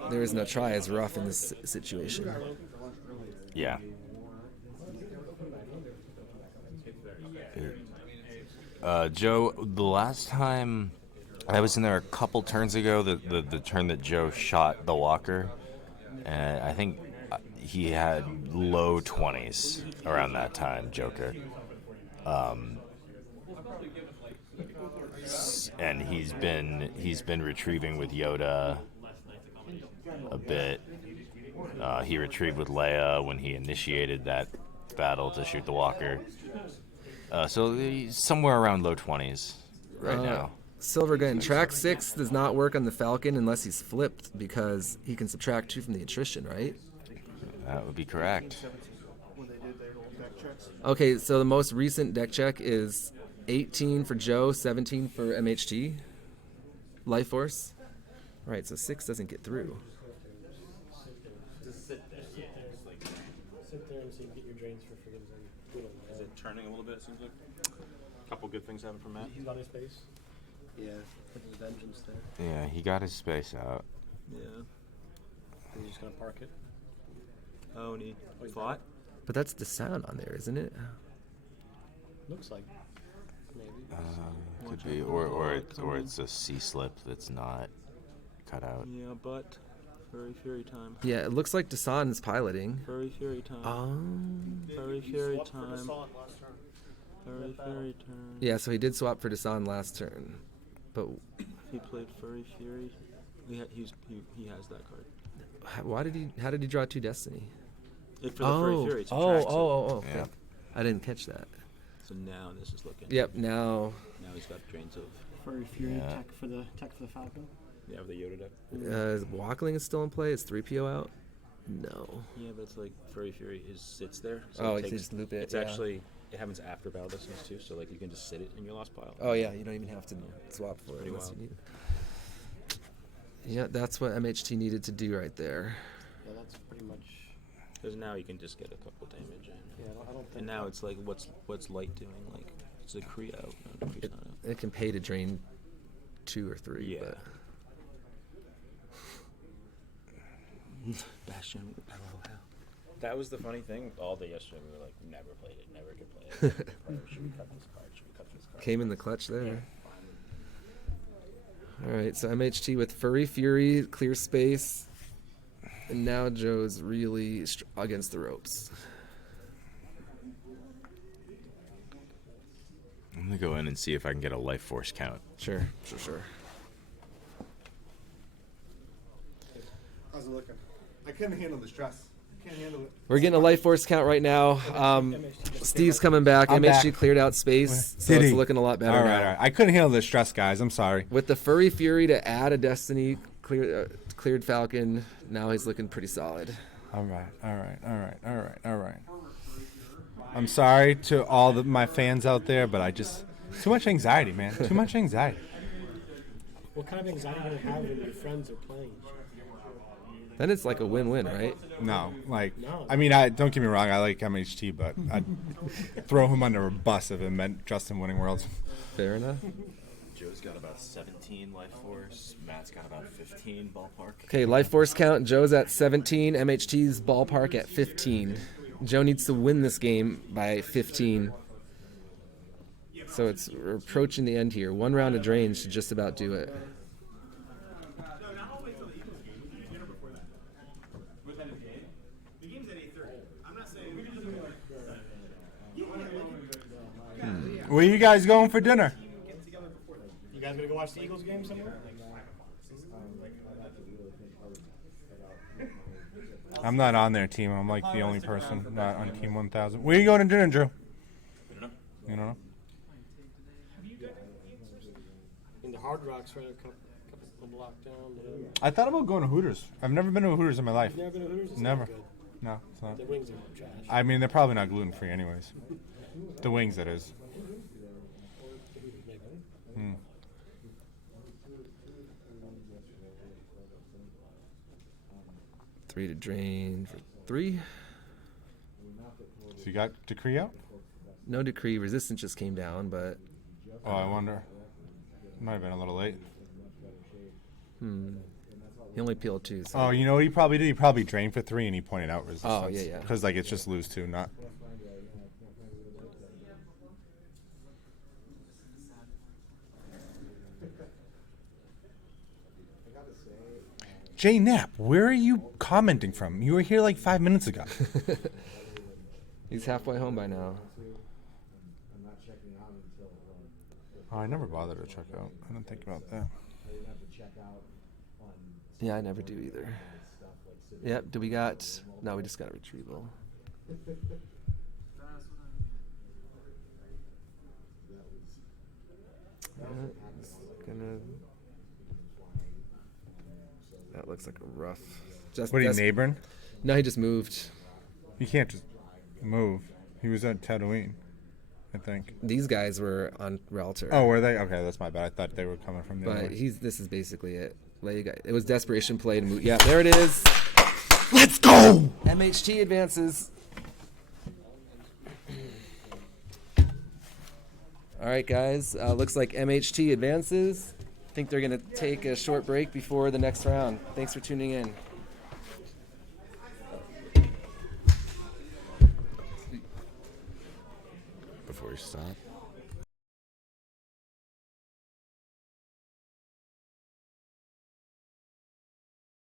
there is no try is rough in this situation. Yeah. Joe, the last time I was in there a couple turns ago, the turn that Joe shot the walker, and I think he had low 20s around that time, Joker. And he's been retrieving with Yoda a bit. He retrieved with Leia when he initiated that battle to shoot the walker. So he's somewhere around low 20s right now. Silver Gun, track 6 does not work on the Falcon unless he's flipped, because he can subtract 2 from the attrition, right? That would be correct. Okay, so the most recent deck check is 18 for Joe, 17 for MHT. Life Force. Right, so 6 doesn't get through. Just sit there and so you get your drains for friggin' Zen. Is it turning a little bit? It seems like a couple good things happened from Matt. He's got his space. Yeah, with his vengeance there. Yeah, he got his space out. Yeah. He's just gonna park it. Oh, and he fought? But that's the sound on there, isn't it? Looks like. Maybe. Could be, or it's a C slip that's not cut out. Yeah, but Furry Fury time. Yeah, it looks like Dasan's piloting. Furry Fury time. Furry Fury time. Furry Fury turn. Yeah, so he did swap for Dasan last turn, but He played Furry Fury. He has that card. how did he draw 2 Destiny? For the Furry Fury, it okay. Yeah. I didn't catch that. So now this is looking. Yep, now he's got drains of Furry Fury tech for the Falcon. Yeah, with the Yoda deck. Walkling is still in play. Is 3PO out? No. Yeah, but it's like Furry Fury sits there. So it you just loop it. It's actually it happens after battle distance too, so like you can just sit it in your lost pile. Oh yeah, you don't even have to swap for it unless you need it. Yeah, that's what MHT needed to do right there. Yeah, that's pretty much. Because now you can just get a couple damage in. Yeah, I don't think. And now it's like, what's light doing? Like, it's a Kree out. No, Kree's not out. It can pay to drain 2 or 3. Yeah. But Bastion. That was the funny thing. All day yesterday, we were like, never played it, never could play it. Should we cut this card? Should we cut this card? came in the clutch there. All right, so MHT with Furry Fury, clear space, and now Joe's really against the ropes. I'm gonna go in and see if I can get a life force count. Sure. How's it looking? I couldn't handle the stress. I can't handle it. We're getting a life force count right now. Steve's coming back. I'm MHG back. cleared out space, so Did it's he? looking a lot better All now. right. I couldn't handle the stress, guys. I'm sorry. With the Furry Fury to add a Destiny cleared Falcon, now he's looking pretty solid. All right. I'm sorry to all my fans out there, but too much anxiety, man. Too much anxiety. What kind of anxiety do you have when your friends are playing? Then it's like a win-win, right? No, No. I mean, don't get me wrong. I like MHT, but I'd throw him under a bus if it meant Justin winning Worlds. Fair enough. Joe's got about 17 life force. Matt's got about 15 ballpark. Okay, life force count. Joe's at 17. MHT's ballpark at 15. Joe needs to win this game by 15. So we're approaching the end here. One round of drains should just about do it. Where you guys going for dinner? You guys gonna go watch the Eagles game somewhere? I'm not on their team. I'm like the only person not on Team 1000. Where are you going to dinner, Drew? You don't know? In the Hard Rock's right a couple block down. I thought about going to Hooters. I've never been to a Hooters in my life. You've never been to Hooters? It's Never. not good. No, it's not. The wings are trash. I mean, they're probably not gluten-free anyways. The wings, it is. Hmm. Three to drain for 3. So you got Decree out? No decree. Resistance just came down, but... Oh, I wonder. Might have been a little late. He only peeled 2. So. Oh, you know what he probably did? He probably drained for 3 and he pointed out resistance. Oh, yeah. Because, like, it's just lose 2, not... Jay Knapp, where are you commenting from? You were here like 5 minutes ago. He's halfway home by now. Oh, I never bothered to check out. I didn't think about that. Yeah, I never do either. Yep, do we got... No, we just got a retrieval. That looks like a rough... What are you, neighboring? No, he just moved. He can't just move. He was at Tatooine, I think. These guys were on Realtor. Oh, were they? Okay, that's my bad. I thought they were coming from the other But way. this is basically it. It was desperation play to move. Yeah, there it is. Let's go! MHT advances. All right, guys. Looks like MHT advances. I think they're going to take a short break before the next round. Thanks for tuning in. Before we stop.